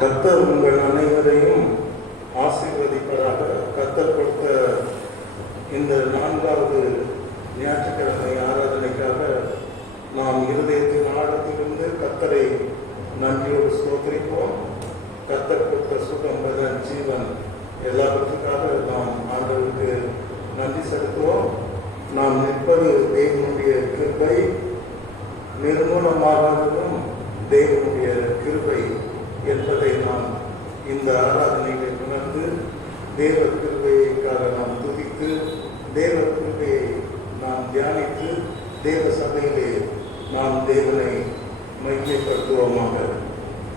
கர்த்தர் உங்கள் அனைவரையும் ஆசீர்வதிப்பதாக. கர்த்தர் கொடுத்த இந்த 4வது ஞாயிற்றுக்கிழமை ஆராதனைக்காக நாம் இருதயத்தின் ஆழத்திலிருந்து கர்த்தரை நன்றியோடு ஸ்தோத்திரிப்போம். கர்த்தர் கொடுத்த சுகம், பலன், ஜீவன் எல்லாவற்றுக்காக நாம் ஆண்டவருக்கு நன்றி செலுத்துவோம். நாம் நிற்பது தேவனுடைய கிருபை, நிர்மூலமாகவும் தேவனுடைய கிருபை என்பதை நாம் இந்த ஆராதனைகளை உணர்ந்து தேவ கிருபைக்காக நாம் துதித்து தேவ கிருபையை நாம் தியானித்து தேவ சபையிலே நாம் தேவனை மகிமைப்படுத்துவோமாக.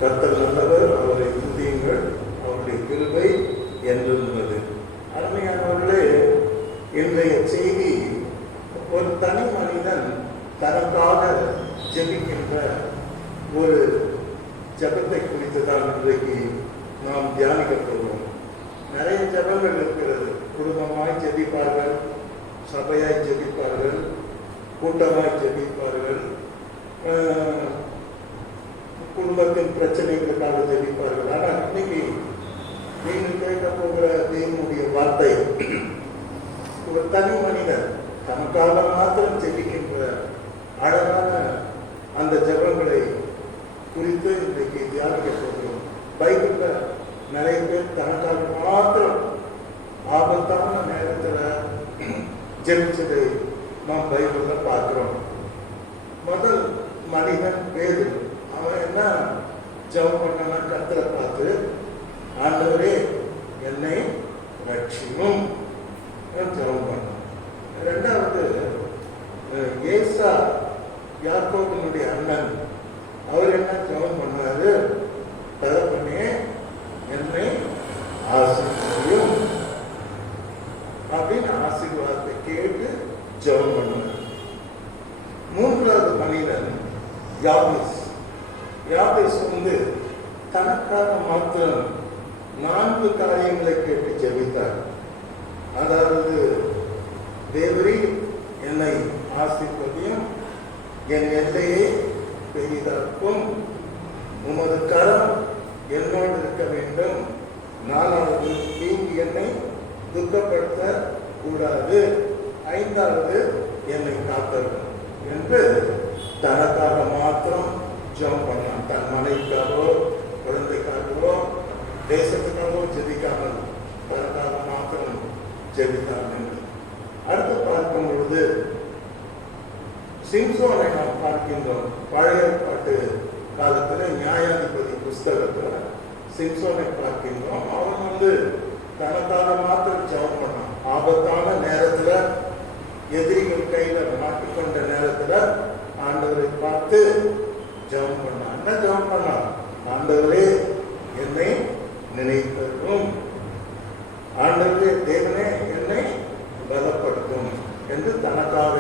கர்த்தர் நல்லவர், அவரை துதியுங்கள், அவருடைய கிருபை என்றும் உள்ளது. அருமையானவர்களே, இன்றைய செய்தி ஒரு தனி மனிதன் தனக்காக ஜெபிக்கின்ற ஒரு ஜபத்தை குறித்து தான் இன்றைக்கு நாம் தியானிக்க போகிறோம். நிறைய ஜபங்கள் இருக்கிறது. குடும்பமாய் ஜெபிப்பார்கள், சபையாய் ஜெபிப்பார்கள், கூட்டமாய் ஜெபிப்பார்கள், குடும்பத்தின் பிரச்சனைகளுக்காக ஜெபிப்பார்கள். ஆனால் இன்னைக்கு நீங்கள் கேட்க போகிற தேவனுடைய வார்த்தை ஒரு தனி மனிதன் தனக்காக மாத்திரம் ஜெபிக்கின்ற அழகான அந்த ஜபங்களை குறித்து இன்றைக்கு தியானிக்க போகிறோம். பைபிள்ல நிறைய பேர் தனக்காக மாத்திரம் ஆபத்தான நேரத்தில் ஜெபிச்சதை நாம் பைபிள்ல பார்க்கிறோம். முதல் மனிதன் பேரு, அவன் என்ன ஜெபம் பண்ணான கர்த்தரை பார்த்து, ஆண்டவரே என்னை ரட்சியும் ஜெபம் பண்ணான். இரண்டாவது ஏசா, யாக்கோபினுடைய அண்ணன், அவர் என்ன ஜெபம் பண்ணாரு? தகப்பனே என்னை ஆசீர்வதியும் அப்படின்னு ஆசீர்வாதத்தை கேட்டு ஜெபம் பண்ணார். மூன்றாவது மனிதன் யாபேஸ். யாபேஸ் தனக்காக மாத்திரம் 4 காரியங்களை கேட்டு ஜெபித்தார். அதாவது, தேவரே என்னை ஆசீர்வதியும், என் எல்லையை பெரிதாக்கும், உமது கரம் என்னோடு இருக்க வேண்டும், 4வது நீங்க என்னை துக்கப்படுத்த கூடாது, 5வது என்னை காத்தரும் என்று தனக்காக மாத்திரம் ஜெபம் பண்ணான். தன் மனைவிக்காகவோ குழந்தைக்காகவோ தேசத்துக்காகவோ ஜெபிக்காமல் தனக்காக மாத்திரம் ஜெபித்தான் என்று. அடுத்து பார்க்கும் பொழுது சிம்சோனை நாம் பார்க்கின்றோம். பழைய ஏற்பாட்டு காலத்தில் நியாயாதிபதி புஸ்தகத்தில் சிம்சோனை பார்க்கின்றோம். அவன் தனக்காக மாத்திரம் ஜெபம் பண்ணான். ஆபத்தான நேரத்தில், எதிரிகள் கையில மாட்டிக்கொண்ட நேரத்தில் ஆண்டவரை பார்த்து ஜெபம் பண்ணான். என்ன ஜெபம் பண்ணான்? ஆண்டவரே என்னை நினைத்தரும், ஆண்டவரே தேவனே என்னை பலப்படுத்தும் என்று தனக்காக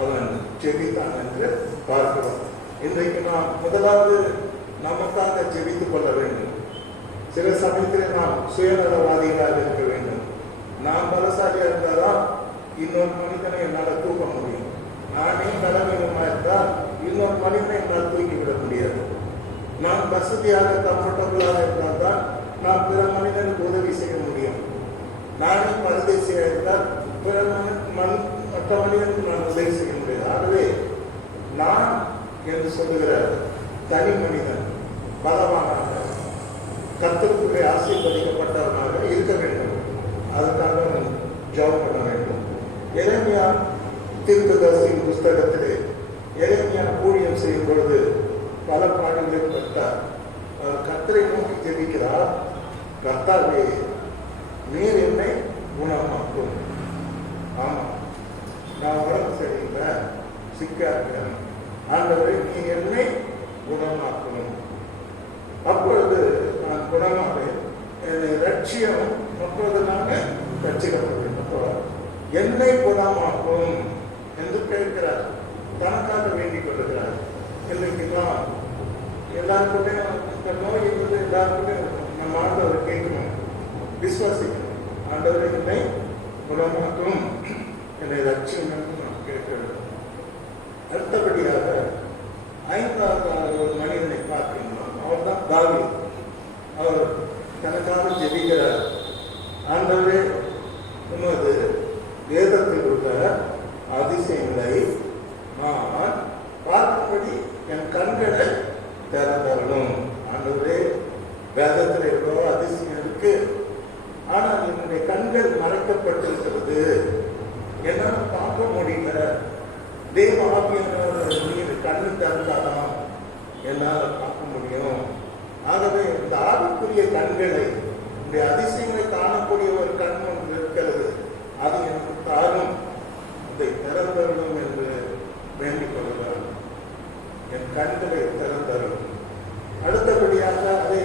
அவன் ஜெபித்தான் என்று பார்க்கிறோம். இன்றைக்கு நாம் முதலாவது நமக்காக ஜெபித்துக் கொள்ள வேண்டும். சில சமயத்தில் நாம் சுயநலவாதிகளாக இருக்க வேண்டும். நாம் பலசாலியா இருந்தால்தான் இன்னொரு மனிதனை என்னால் தூக்க முடியும். நானே கடமையுமா இருந்தால் இன்னொரு மனிதனை என்னால் தூக்கிவிட முடியாது. நான் வசதியாக கம்ஃபர்டபுளாக இருந்தால் தான் நான் பிற மனிதனுக்கு உதவி செய்ய முடியும். நானே பரதேசியாக இருந்தால் மற்ற மனிதனுக்கு நான் உதவி செய்ய முடியாது. ஆகவே நான் என்று சொல்லுகிற தனி மனிதன் பலவானாக, கர்த்தருக்குள்ளே ஆசீர்வதிக்கப்பட்டவனாக இருக்க வேண்டும். அதுக்காக ஜெபம் பண்ண வேண்டும். எரேமியா தீர்க்கதரிசியின் புஸ்தகத்திலே எரேமியா ஊழியம் செய்யும் பொழுது பல பாடல்களை பெற்றார். கர்த்தரை நோக்கி ஜெபிக்கிறார். கர்த்தாவே நீர் என்னை குணமாக்கும். ஆமாம், நான் உடம்பு சரியில்லை, சிக்கா இருக்கிறேன், ஆண்டவரை நீ என்னை குணமாக்கணும். அப்பொழுது நான் குணமாவேன், என்னை ரட்சியம், அப்பொழுது நான் ரட்சிக்கப்பட்டேன். அப்போ என்னை குணமாக்கும் என்று கேட்கிறார். தனக்காக வேண்டிக் கொள்கிறார். இல்லைங்களா? எல்லாருக்குமே இந்த நோய் என்பது எல்லாருக்குமே நம்ம ஆண்டவரை கேட்கணும், விசுவாசிக்கணும். ஆண்டவரை என்னை குணமாக்கும், என்னை ரட்சியம் என்று நாம் கேட்கிறோம். அடுத்தபடியாக ஐந்தாவது ஒரு மனிதனை பார்க்கின்றோம். அவர் தான் தாவீது. அவர் தனக்காக ஜெபிக்கிறார். ஆண்டவரே, உமது வேதத்தில் உள்ள அதிசயங்களை நான் பார்க்கும்படி என் கண்களை திறந்தரணும். ஆண்டவரே, வேதத்தில் எவ்வளோ அதிசயம் இருக்கு, ஆனால் என்னுடைய கண்கள் மறைக்கப்பட்டிருக்கிறது, என்னால் பார்க்க முடியல. தேவ ஆவியானவர் நீர் கண்ணு திறந்தாதான் என்னால் பார்க்க முடியும். ஆகவே இந்த ஆவிக்குரிய கண்களை, இந்த அதிசயங்களை காணக்கூடிய ஒரு கண் ஒன்று இருக்கிறது, அது எனக்கு தாரும், அதை திறந்தரணும் என்று வேண்டிக் கொள்கிறார். என் கண்களை திறந்தரணும். அடுத்தபடியாக அதை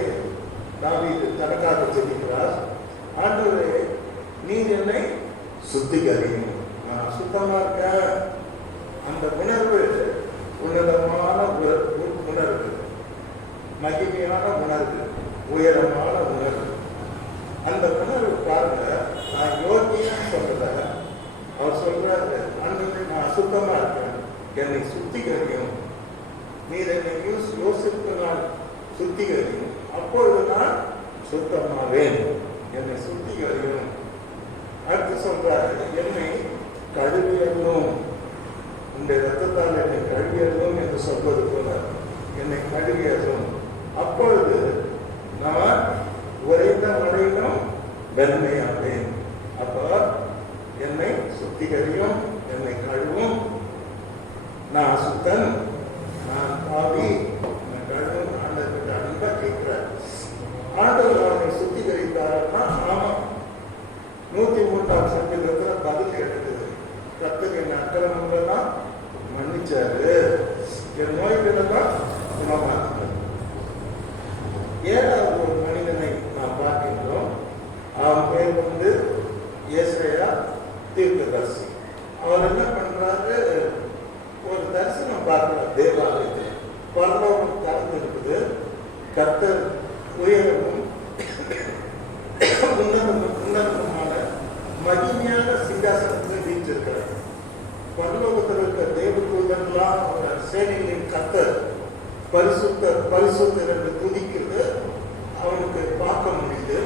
தாவீது தனக்காக ஜெபிக்கிறார். ஆண்டவரே, நீர் என்னை சுத்திகரியும். நான் சுத்தமா இருக்க அந்த உணர்வு உன்னதமான உணர்வு, மகிமையான உணர்வு, உயரமான உணர்வு. அந்த உணர்வு பாருங்க, நான் யோகின்னு சொல்றத அவர் சொல்றாரு, ஆண்டவரே நான் அசுத்தமா இருக்கேன், என்னை சுத்திகரியும். நீர் என்னை யோசிப்பினால் சுத்திகரியும், அப்பொழுது நான் சுத்தமாவேன், என்னை சுத்திகரியும். அடுத்து சொல்றாரு, என்னை கழுவியலும், உன்னுடைய ரத்தத்தால் என்னை கழுவியலும் என்று சொல்வது போல என்னை கழுவியலும், அப்பொழுது நான் உறைந்த மழையிலும் வெண்மையாவேன். அப்போ என்னை சுத்திகரியும், என்னை கழுவும், நான் சுத்தன், நான் பாவி, என்னை கழுவும். ஆண்டவர்கிட்ட அன்பா கேட்கிறார். ஆண்டவர் அவனை சுத்திகரித்தாருன்னா, ஆமா, 103ஆம் சங்கீதத்துல பதில் எடுக்குது. கர்த்தர் என் அக்கிரமங்களெல்லாம் மன்னிச்சாரு, என் நோய்களெல்லாம் குணமாக்குறாரு. ஏழாவது ஒரு மனிதனை நாம் பார்க்கின்றோம். அவன் பேர் ஏசாயா தீர்க்கதரிசி. அவர் என்ன பண்றாரு, ஒரு தரிசனம் பார்க்கிறார். தேவாலயத்தில் பரலோகம் திறந்து இருக்குது, கர்த்தர் உயரமும் உன்னதமான மகிமையான சிங்காசனத்தில் வீற்றிருக்கிறார். பரலோகத்தில் இருக்கிற தேவதூதர்களாம் சேனைகளின் கர்த்தர் பரிசுத்தர் பரிசுத்தர் என்று துதிக்கிறது அவனுக்கு பார்க்க முடியுது,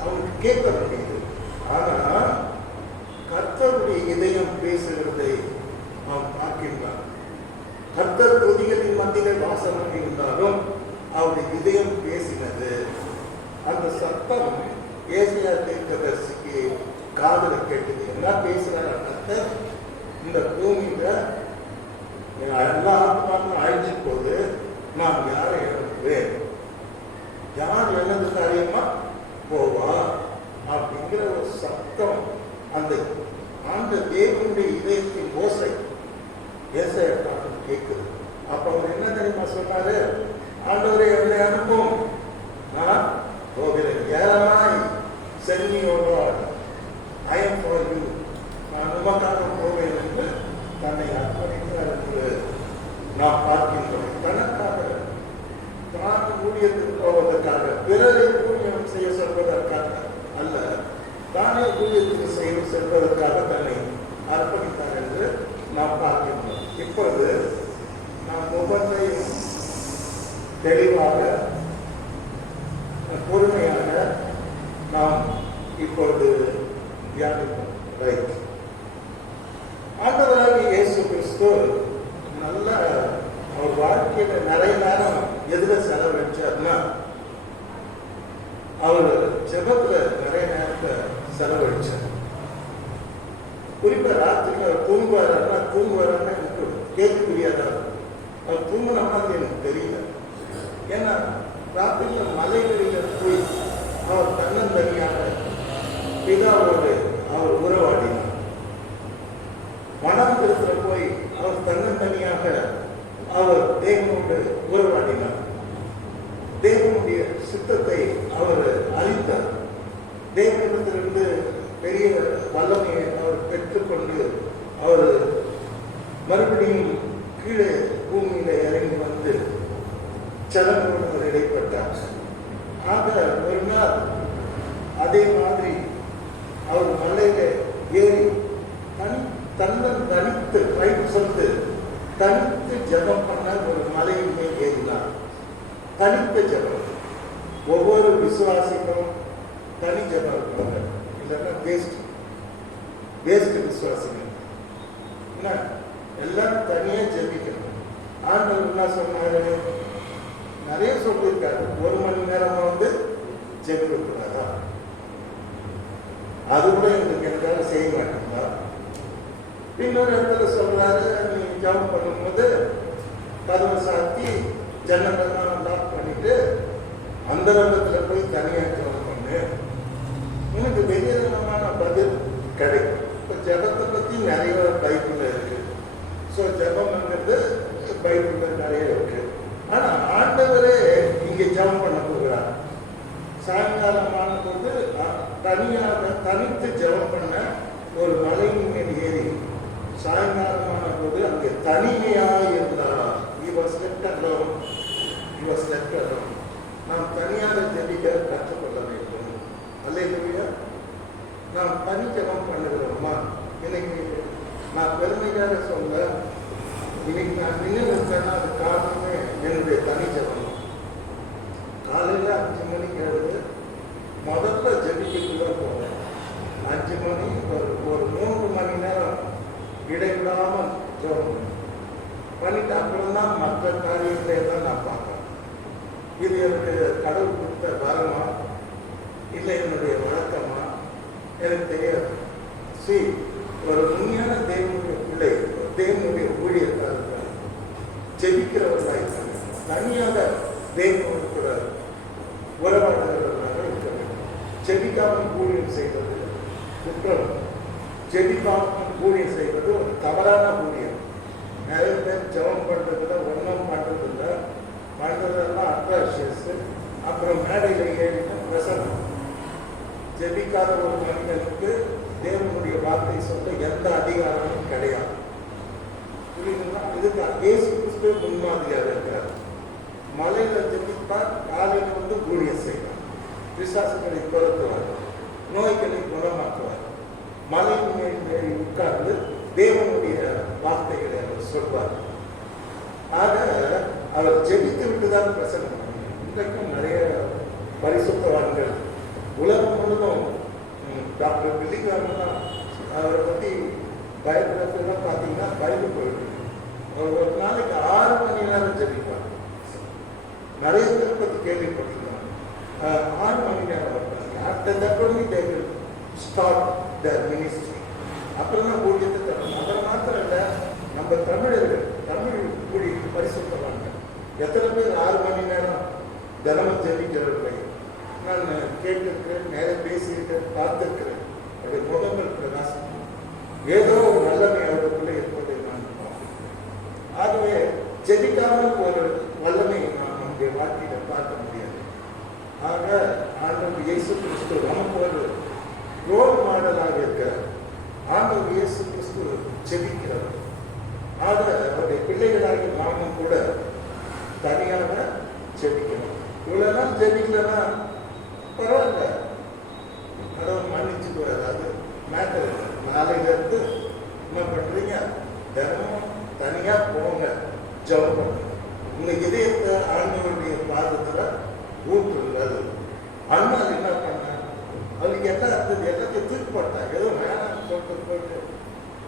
அவனுக்கு கேட்க முடியுது. ஆனா கர்த்தருடைய இதயம் பேசுகிறதை அவன் பார்க்கின்றான். கர்த்தர் துதிகளின் மத்தியில் வாசம் இருந்தாலும் அவருடைய இதயம் பேசினது. அந்த சத்தம் ஏசாயா தீர்க்கதரிசிக்கு காதுல கேட்டது. என்ன பேசுறாரு கர்த்தர், இந்த பூமியில எல்லா ஆத்மாவும் அழிஞ்சு போது நான் யாரை இழந்துவேன், யார் எனது காரியமா போவா அப்படிங்கிற ஒரு சத்தம் அந்த தேவனுடைய இதயத்தின் ஓசை ஏசாயா கேட்குது. அப்ப அவர் என்ன தெரியுமா சொன்னாரு, ஆண்டவரை என்னை அனுப்பும், நான் போகிறேன், ஏறமாய் சென்னியோட ஐ எம் ஃபார் யூ, நான் உமக்காக போவேன் என்று தன்னை அர்ப்பணித்தார் என்று நாம் பார்க்கின்றோம். தனக்காக, தான் ஊழியத்துக்கு போவதற்காக, பிறரை ஊழியம் செய்ய சொல்வதற்காக அல்ல, தானே ஊழியத்துக்கு செல்வதற்காக தன்னை அர்ப்பணித்தார் என்று நாம் பார்க்கின்றோம். இப்பொழுது நாம் ஒவ்வொன்றையும் தெளிவாக பொறுமையாக நாம் இப்பொழுது தியானிப்போம். ரைட், ஆண்டவராகிய இயேசு கிறிஸ்து நல்ல அவர் வாழ்க்கையில நிறைய நேரம் எதுல செலவழிச்சார்னா, அவர் ஜெபத்துல நிறைய நேரத்தை செலவழிச்சார். குறிப்பா ராத்திரிக்கு அவர் தூங்குவாரான்னு எனக்கு கேள்விக்குரியாதா, அவர் தூங்கின மாதிரி எனக்கு தெரியல. ஏன்னா ராத்திரியில மலைகளில் போய் அவர் தன்னந்தனியாக பிதாவோடு அவர் உறவாடினார். வனாந்திரத்துல போய் அவர் தன்னந்தனியாக அவர் தேவனோடு உறவாடினார். தேவனுடைய சித்தத்தை அவர் அறிந்தார். தேவனிடத்திலிருந்து பெரிய வல்லமையை அவர் பெற்றுக்கொண்டு அவர் மறுபடியும் கீழே பூமியில இறங்கி வந்து சலனோடு அவர் இடைப்பட்டார். ஆக ஒரு நாள் அதே மாதிரி அவர் மலையில ஏறி தன்னன் தனித்து ரைட் சொந்து தனித்து ஜெபம் பண்ண ஒரு மலையின் மேல் ஏறினார். தனித்த ஜெபம். ஒவ்வொரு விசுவாசிக்கும் தனி ஜெபம் இருப்பாங்க, இல்லைன்னா வேஸ்ட் விசுவாசிகள் என்ன, எல்லாம் தனியா ஜெபிக்கணும். ஆண்டவர் என்ன சொன்னாரு, நிறைய சொல்லியிருக்காரு. 1 மணி நேரமா ஜெபிக்கிறாரா? அது கூட எங்களுக்கு எனக்காக செய்ய மாட்டீங்களா? இன்னொரு இடத்துல சொல்றாரு, நீ ஜெபம் பண்ணும்போது கதவை சாத்தி ஜன்னலெல்லாம் லாக் பண்ணிட்டு அந்த ரகத்துல போய் தனியா ஜெபம் பண்ணு, உனக்கு வெகுவிதமான பதில் கிடைக்கும். இப்போ ஜெபத்தை பத்தி நிறைய பைபிள்ல இருக்கு. ஸோ ஜெபம்ங்கிறது பைபிள்ல நிறைய இருக்கு. ஆனா ஆண்டவரே இங்க ஜெபம் பண்ண போகிறார். சாயங்காலமான போது தனித்து ஜெபம் பண்ண ஒரு மலையின் மேல் ஏறி சாயங்காலமான போது அங்கே தனிமையா இருந்தாரா. நாம் தனியாக ஜெபிக்க கற்றுக்கொள்ள வேண்டும். அல்லேலூயா. நாம் தனி ஜெபம் பண்ணுகிறோமா? இன்னைக்கு நான் பெருமையாக சொல்ல, இன்னைக்கு நான் நின்று இருக்கேன்னா அது காரணமே என்னுடைய தனி ஜெபம். காலையில் 5 மணிக்கு எழுது முதல்ல ஜெபிக்கிட்டு தான் போவேன். 5 மணி ஒரு 3 மணி நேரம் இடைவிடாமல் ஜெபம் பண்ணிட்டு அப்புறம் தான் மற்ற காரியங்களை எல்லாம் நான் பார்ப்பேன். இது எனக்கு கடவுள் கொடுத்த வரமா இல்லை என்னுடைய வழக்கமா எனக்கு தெரியாது. ஒரு உண்மையான தேவனுடைய பிள்ளை, தேவனுடைய ஊழியக்காரர்கள் ஜெபிக்கிறவர்களாக இருக்காங்க. தனியாக தேவனோடு கூட உறவாடுகிறவர்களாக இருக்க வேண்டும். ஜெபிக்காமல் ஊழியம் செய்வது குற்றம். ஜெபிக்காமல் ஊழியம் செய்வது ஒரு தவறான ஊழியம். நிறைய பேர் ஜெபம் பண்றதுல ஒன்றும் பண்றதில்லை, பண்றதெல்லாம் அட்ராஷியஸ். அப்புறம் மேடையில் ஏறின பிரசனம். ஜெபிக்காத ஒரு மனிதனுக்கு தேவனுடைய வார்த்தை சொல்ல எந்த அதிகாரமும் கிடையாது. புரியுதுங்களா? இதுக்கு இயேசு கிறிஸ்து முன்மாதிரியாக இருக்கிறார். மலையில ஜெபித்தார், காலையில் ஊழியம் செய்வார், பிசாசுகளை துரத்துவார், நோய்களை குணமாக்குவார். மலையின் மேல் உட்கார்ந்து தேவனுடைய வார்த்தைகளை அவர் சொல்வார். ஆக அவர் ஜெபித்து விட்டுதான் பிரசங்கம் பண்ணுவார். இன்றைக்கும் நிறைய பரிசுத்தவான்கள் உலகம் முழுதும் டாக்டர் பில்லிகிராம்லாம் அவரை பற்றி பயோகிராஃபிலாம் பார்த்தீங்கன்னா பயந்து போயிட்டு ஒரு நாளைக்கு 6 மணி நேரம் ஜெபிப்பார். நிறைய பேர் பற்றி கேள்விப்பட்டிருக்காங்க. 6 மணி நேரம் இருப்பாங்க. After that only they will start their ministry. அப்புறம் தான் ஊழியத்தை தரணும். அதை மாத்திரம் இல்லை, நம்ம தமிழர்கள் தமிழ் ஊழியர்கள் பரிசுத்தவாங்க. எத்தனை பேர் 6 மணி நேரம் தினமும் ஜெபிக்கிறவர்கள் நான் கேட்டிருக்கிறேன், நேரம் பேசியிருக்கேன், பார்த்துருக்கிறேன். அவருடைய முகங்கள் பிரகாசம், ஏதோ ஒரு வல்லமை அவருக்குள்ளே இருப்பதை நான் பார்க்கிறேன். ஆகவே ஜெபிக்காமல் ஒரு வல்லமையை நாம் நம்முடைய வாழ்க்கையில பார்க்க முடியாது. ஆக ஆண்டவர் இயேசு கிறிஸ்து நமக்கு ஒரு ரோல் மாடலாக இருக்கிறார். ஆண்டவர் இயேசு கிறிஸ்து ஜெபிக்கிறவர். ஆக அவருடைய பிள்ளைகளாகி நாமும் கூட தனியாக ஜெபிக்கணும். இவ்வளவு நாள் ஜெபிக்கலன்னா பரவாயில்ல, கடவுள் மன்னிச்சுக்குவார். அது மேட்டர். நாளையில இருந்து என்ன பண்றீங்க, தினமும் தனியா போங்க, ஜெபம் பண்ணுங்க. உங்க இதயத்தை ஆண்டவருடைய பாதத்துல ஊற்றுங்கள். அண்ணால் என்ன பண்ண, அவருக்கு என்ன இருந்தது, எல்லாத்தையும் தூக்கி போட்டாங்க. ஏதோ வேணாம் சொல்லிட்டு போயிட்டு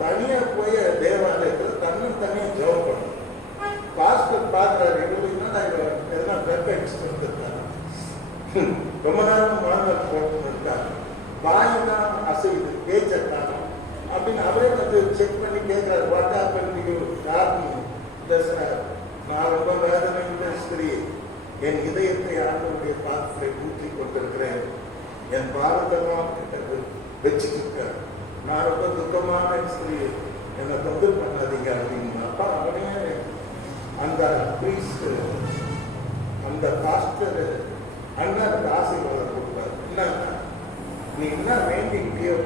தனியா போய் தேவாலயத்தில் தனியா ஜெபம் பண்ணணும். பாஸ்டர் பார்க்குறாரு, எதுனா பிளட் அடிச்சுட்டு வந்துருக்காரு, ரொம்ப நேரம் மாணவர் போட்டு இருக்காரு, வாய் தான் அசையுது, பேச்சட்டாலும் அப்படின்னு அவரே செக் பண்ணி கேட்கிறாரு. What happen to you? பேசுறாரு, நான் ரொம்ப வேதனை ஸ்திரீ, என் இதயத்தை ஆண்டவருடைய பாதத்தை ஊற்றி கொண்டிருக்கிறேன், என் பாரதெல்லாம் வச்சுட்டு இருக்காரு, நான் ரொம்ப துக்கமான ஸ்திரீ, என்னை தொந்தரவு பண்ணாதீங்க அப்படின்னு. அப்பா அவனே அந்த பிரீஸ்ட், அந்த பாஸ்டர் அண்ணாருக்கு ஆசீர்வாதம் கொடுத்தாரு. என்னன்னா, நீ என்ன வேண்டிக்கிட்டியோ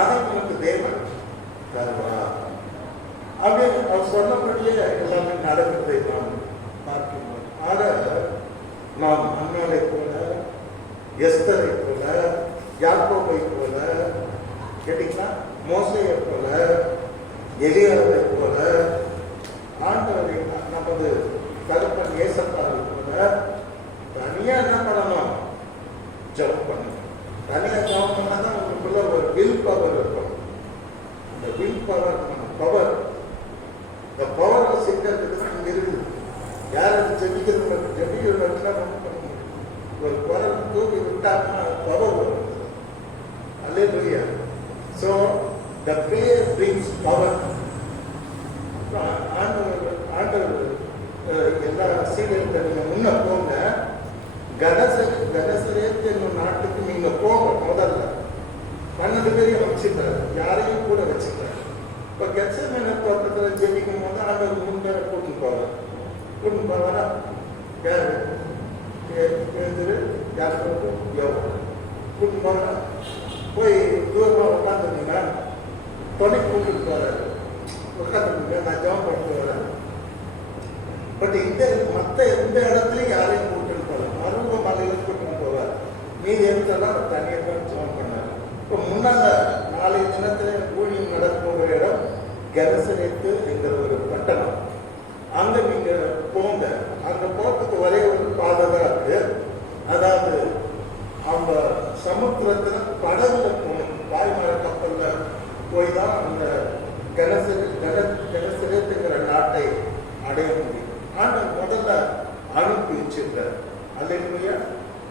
அதை உனக்கு தேவன் தருவா அப்படின்னு அவர் சொன்னபடியே எல்லாமே நடக்கிறதை நாம் பார்க்கிறோம். ஆக நாம் அண்ணாவை போல, எஸ்தரை போல, யாக்கோபை போல, கேட்டீங்கன்னா மோசையை போல, எலியாவை போல, வந்து தகப்பன் ஏசப்பாவை கூட தனியாக என்ன பண்ணணும்? ஜெபம் பண்ணணும். தனியாக ஜெபம் பண்ணால் தான் உங்களுக்குள்ள ஒரு வில் பவர் இருக்கும். அந்த வில் பவர் பவர் இந்த பவரை சிக்கிறதுக்கு தான் இங்கே இருக்குது. யாரும் ஜெபிக்கிறதுனா ஒரு குரல் தூக்கி விட்டாங்கன்னா பவர் வரும். Hallelujah. So the prayer brings power. ஆண்டவர் எல்லா சீடர்கிட்ட நீங்கள் முன்ன போங்க. கனசரேத் என்னும் நாட்டுக்கு நீங்க போங்க. முதல்ல 12 பேரையும் வச்சுட்டாரு, யாரையும் கூட வச்சுட்டாரு. இப்போ கெத்செமனே தோட்டத்தில் ஜெபிக்கும் போது ஆண்டவர் முன்னே கூட்டின்னு போவார். கூட்டின்னு போவாரா? யார் யார் கூட்டின்னு போவாரா? போய் தூரமாக உட்காந்துருந்தீங்கன்னா துணை கூட்டிட்டு போறாரு. உட்காந்துருந்தீங்க, நான் ஜெபம் பண்ணிட்டு வரேன். பட் மற்ற எந்த இடத்துலையும் யாரையும் கூட்டிட்டு போகல. மருவ மலையில கூட்டிட்டு போவார். மீதி இடத்தெல்லாம் அவர் தனியாக தான் ஜெபம் பண்ணார். இப்போ முன்னால நாளைய தினத்தில் ஊழியம் நடக்கும் ஒரு இடம் கெனசரேத்து என்கிற ஒரு பட்டணம். அங்கே நீங்கள் போங்க. அங்கே போகிறதுக்கு ஒரே ஒரு பாதை தான் இருக்கு. அதாவது அவங்க சமுத்திரத்தில் படகுல போகணும். வாய்மர கப்பலில் போய் தான் அந்த கெனசரேத்துங்கிற நாட்டை அடைய முடியும். ஆண்டவர் முதல்ல அனுப்பி வச்சிருக்கார். அல்லேலூயா.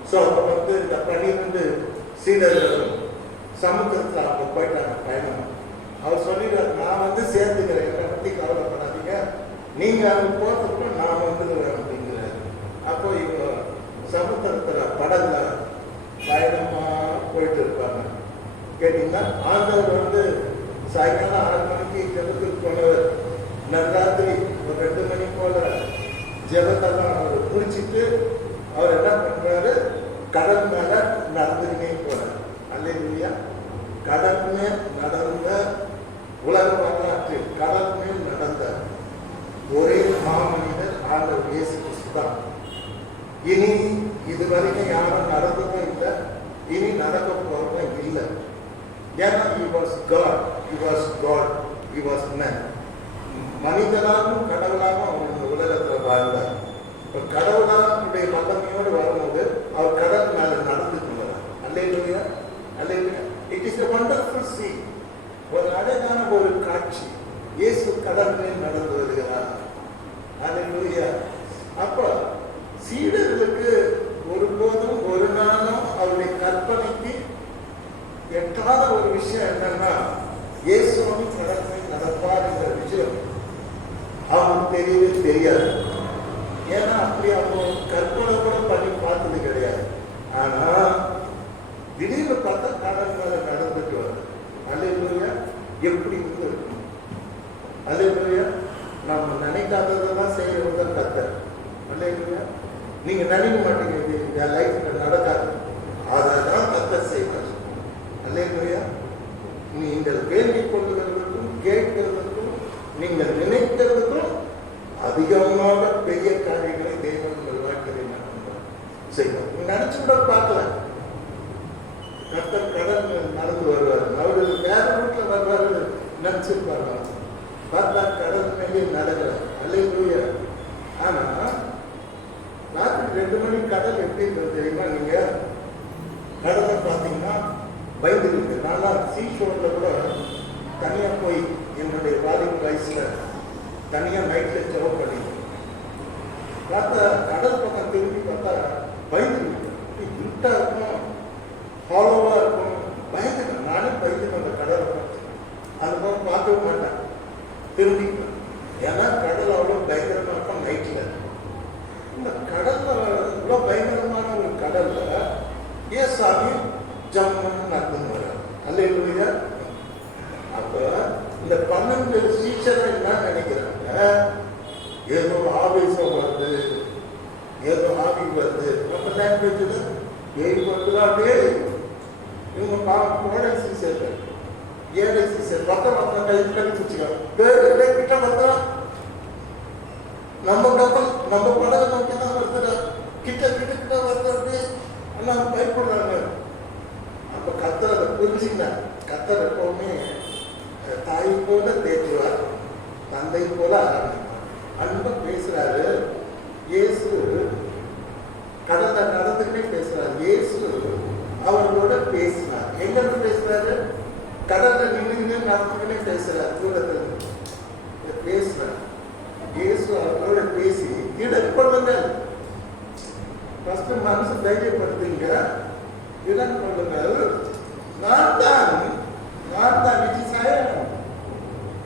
ஸோ அப்போ வந்து இந்த 12 சீடர்கள் சமுத்திரத்தில் அவங்க போயிட்டாங்க பயணம். அவர் சொல்லிடுறாரு, நான் வந்து சேர்த்துக்கிறேன், என்னை பற்றி கவலைப்படாதீங்க, நீங்கள் அங்கே போகிறதுக்கு நான் வந்துடுவேன் அப்படிங்கிறாரு. அப்போ இவங்க சமுத்திரத்தில் படகுல பயணமாக போயிட்டு இருப்பாங்க. கேட்டீங்கன்னா ஆண்டவர் வந்து சாயங்காலம் 6 மணிக்கு ஜெபத்துக்கு போனவர். நடுராத்திரி ஒரு 2 மணி போல ஜெபத்தெல்லாம் அவர் முடிச்சுட்டு அவர் என்ன பண்றாரு? கடல் மேல நடந்துக்கிட்டே போறார். அல்லேலூயா. கடல் மேல் நடந்த உலக வரலாற்றில் கடல் மேல் நடந்த ஒரே மாமனிதர் ஆண்டவர் இயேசு கிறிஸ்து தான். இனி இதுவரைக்கும் யாரும் நடந்ததும் இல்லை, இனி நடக்க போறதும் இல்லை. ஏன்னா he was God, he was God, he was man. மனிதனாகவும் கடவுளாகவும் அவர் இந்த உலகத்தில் வாழ்ந்தார். இப்போ கடவுளாவுடைய வல்லமையோடு வரும்போது அவர் கடல் மேலே நடந்துட்டு வரார். Hallelujah. Hallelujah. It is a wonderful scene. ஒரு அழகான ஒரு காட்சி. இயேசு கடல் மேல் நடந்து வருகிறார். அல்லேலூயா. அப்போ சீடர்களுக்கு ஒருபோதும் ஒரு நாளும் அவருடைய கற்பனைக்கு எட்டாத ஒரு விஷயம் என்னன்னா இயேசுவும் கடல் மேல் நடப்பார் என்ற விஷயம் அவங்களுக்கு தெரியவே தெரியாது. ஏன்னா அப்படி அவங்க கற்பனை கூட பண்ணி பார்த்தது கிடையாது. ஆனா திடீர்னு பார்த்தா கடல் மேல நடந்துட்டு வருது. அல்லேலூயா. எப்படி இருந்து இருக்கும்? அல்லேலூயா. நம்ம நினைக்காததான் செய்யறதுதான் கர்த்தர். அல்லேலூயா. நீங்க நினைக்க மாட்டீங்க என் லைஃப்ல நடக்காது, அதான் கர்த்தர் செய்வார். அல்லேலூயா. நீங்கள் வேண்டிக் கொள்வதற்கும் கேட்கிறதுக்கும் நீங்கள் நினைக்கிறதுக்கும் அதிகமாக பெரிய காரியங்களை தேவன் உங்கள் வாழ்க்கையை செய்வார். நீங்க நினைச்சு கூட பார்க்கல. கர்த்தர் கடல் நடந்து வருவார். அவருக்கு வேற வீட்டில் வருவாரு நினைச்சிருப்பாரு. பார்த்தா கடல் மேலே நடக்கிறார். அல்லேலூயா. ஆனா ராத்திரி 2 மணி கடல் எப்படி இருந்தது தெரியுமா? நீங்க கடலை பார்த்தீங்கன்னா பயந்துருக்கு. நான்லாம் சீஷோர்ல கூட தனியா போய் என்னுடைய வாலிப வயசுல தனியா நைட்ல ஜெபம் பண்ணிட்டேன். பார்த்தா கடல் பக்கம் திரும்பி பார்த்தா பயந்துருக்கு. இருட்டா இருக்கும், ஹாலோவா இருக்கும். பயந்துட்டேன். நானே பயந்துட்டேன். அந்த கடலை பார்த்து அந்த பக்கம் பார்க்கவே மாட்டேன், திரும்பிப்பேன். ஏன்னா கடல் அவ்வளோ பயங்கரமா இருக்கும் நைட்ல. இந்த கடல்ல இவ்வளோ பயங்கரமான ஒரு கடல்ல ஏசாமி ஜம்முன்னு நடந்து வர்றார். அல்லேலூயா. அப்ப இந்த 12 சீஷரை என்ன நினைக்கிறாங்க? ஏதோ ஆவேசம் வருது, ஏதோ ஆவி வருது. நம்ம லாங்குவேஜ் ஏழு வருதுலாமே. இவங்க கோடை சீசர்கள், 7 சீசர் 10 கழிச்சுக்காங்க. கிட்ட வந்தா நம்ம கப்பல் நம்ம படகு நோக்கி தான் வருது. கிட்ட கிட்ட கிட்ட வருது. ஆனால் பயப்படுறாங்க. அப்ப கத்தர் அதை புரிஞ்சுக்கிட்டார். கத்தர் எப்பவுமே தாய் போல தேற்றுவார், தந்தை போல ஆரம்பிப்பார். அன்பா பேசுறாரு. இயேசு கடல்ல நடந்துக்கிட்டே பேசுறாரு. இயேசு அவர்களோட பேசினார். எங்க பேசுறாரு? கடல்ல நின்று நடந்துக்கிட்டே பேசுறாரு. தூரத்துல பேசுறார். இயேசு அவர்களோட பேசி இடம் கொள்ளுங்கள். ஃபர்ஸ்ட் மனசு தைரியப்படுத்துங்க. இடம் கொள்ளுங்கள். நான் தான் விஜய்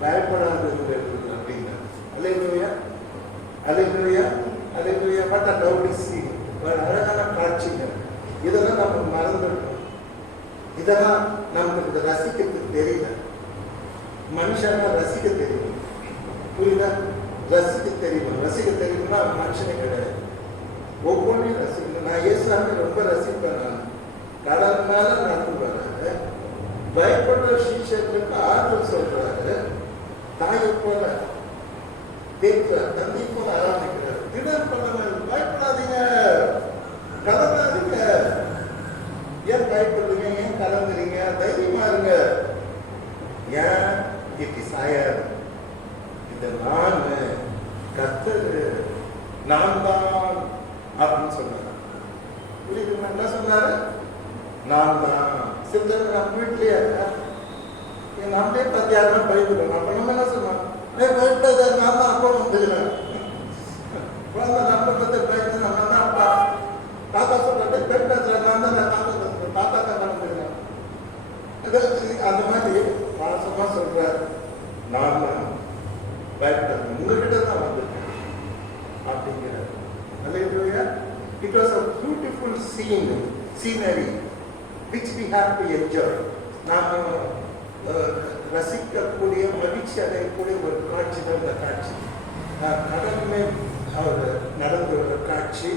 பயப்படாதீர்கள் அப்படின்னா. அல்லேலூயா, அல்லேலூயா, அல்லேலூயா. பட் லவ்லி அழகான காட்சிங்க. இதெல்லாம் நம்ம மறந்துடணும். இதெல்லாம் நமக்கு ரசிக்கிறதுக்கு தெரியல. மனுஷனா ரசிக்க தெரியும். புரியுதா? ரசிக்க தெரியும். ரசிக்க தெரியும்னா மனுஷனே கிடையாது. ஒவ்வொன்றையும் ரசிக்கணும். நான் இயேசுவை ரொம்ப ரசிப்பேன். நான் கடல் மேல நடந்து வர்றாரு. பயப்படுற சீஷர்களுக்கு ஆறுதல் சொல்றாரு. தாயை போல கேட்கிறார். தந்தை போல ஆரம்பிக்கிறார். திடர் பண்ணவர்கள் பயப்படாதீங்க, கலங்காதீங்க. ஏன் பயப்படுறீங்க? ஏன் கலங்குறீங்க? தைரியமா இருங்க. ஏன் இப்படி சாயாரு? இந்த நான் கர்த்தர், நான் தான் அப்படின்னு சொன்னார். புரியுதுங்களா? என்ன சொன்னாரு? நான் தான். சில நம்ம வீட்லயே என் நம்மளே பார்த்து யாருன்னா பயப்படுறோம். அப்ப நம்ம என்ன சொன்னோம்? பயப்படாத, நான் தான் அப்பா வந்துடுவேன். குழந்தை நம்ம பார்த்து பயந்து நம்ம தான் அப்பா. தாத்தா சொல்றேன் பயப்படாத, நான் தான் தாத்தா தான் நடந்துருவேன். அந்த மாதிரி பாசமா சொல்றாரு. நான் தான் பயப்படாது, உங்ககிட்ட தான் வந்திருக்கேன் அப்படிங்கிறார். அல்லேலூயா. It was a beautiful scenery which we have to enjoy. நாம் ரசிக்கக்கூடிய, மகிழ்ச்சி அடையக்கூடிய ஒரு காட்சி தான் இந்த காட்சி. கடல்மே அவர் நடந்து வர காட்சி,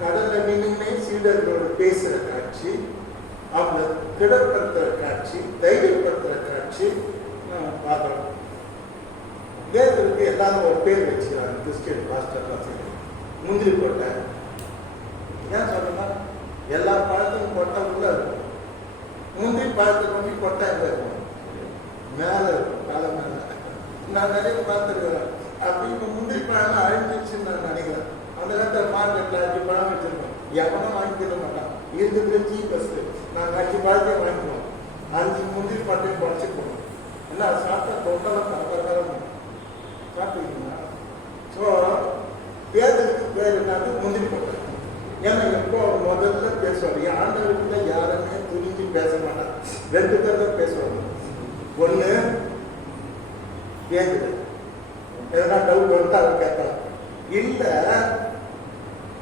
கடல்ல நின்றுமே சீடர்களோடு பேசுகிற காட்சி, அவங்களை திடப்படுத்துகிற காட்சி, தைரியப்படுத்துகிற காட்சி பார்க்குறோம். வேதத்துக்கு எல்லாரும் ஒரு பேர் வச்சுக்கிறாங்க. கிறிஸ்டியன் பாஸ்டர் பசங்க முந்திரி கொட்டை. ஏன் சொல்லணும்னா எல்லா பழத்தையும் கொட்டை உள்ள இருக்கும். முந்திரி பழத்தை கொண்டு கொட்டை இருக்கும், மேலே இருக்கும், தலை மேலே. நான் நிறைய பார்த்துருக்கிறேன். அப்படி இப்போ முந்திரி பழம் அழிஞ்சிச்சுன்னு நான் நினைக்கிறேன். அந்த நேரத்தில் மார்க்கெட்டில் 5 பழம் வச்சுருக்கோம். எவனும் வாங்கிக்கிட மாட்டான். இருக்கிற சீப்பஸ்ட்டு நாங்கள் 5 பழத்தையும் வாங்கிக்குவோம். 5 முந்திரி பழத்தையும் குறைச்சிக்குவோம். ஏன்னா சாப்பிட்டா தொண்டெல்லாம் கரகரம் சாப்பிட்டீங்கன்னா. ஸோ பேருக்கு பேர் என்னது? முந்திரி கொட்டை. ஏன்னா எப்போ முதல்ல பேசுவாங்க. ஆண்டவர்கிட்ட யாருமே துணிஞ்சு பேச மாட்டாங்க. 2 பேர் தான் பேசுவாங்க. ஒன்று பேரு, எதனா டவுட் வந்து அவர் கேட்கலாம். இல்லை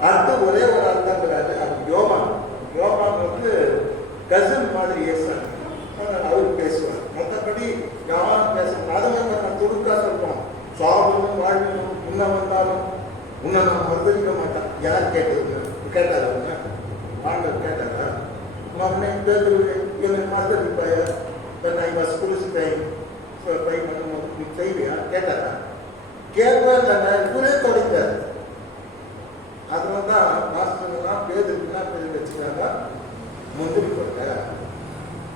அடுத்து ஒரே ஒரு அர்த்தங்கிறாரு. அது யோவான். யோவான் வந்து கசின் மாதிரி ஏசுவாங்க. அவர் பேசுவார். மற்றபடி யாரும் பேசணும். அதை நான் துடுக்கா சொல்லுவோம். சாப்பிடணும், வாழணும், முன்ன வந்தாலும் உன்னை நான் மறுதளிக்க மாட்டேன். யார் கேட்டது? கேட்டார். அவங்க ஆண்டவர் கேட்டாரா? மகனே பேரு என்னை மறுதளிப்பாயா? நான் இவன் ஸ்கூலுக்கு ட்ரை பண்ணும்போது நீ செய்வியா? கேட்டாரா? கேட்கவே இல்லை. குறை தொடங்காது. அதனால தான் மாஸ்டர்லாம் பேருக்குன்னா பேர் வச்சுக்கிறாங்க முந்திரி கொட்டை.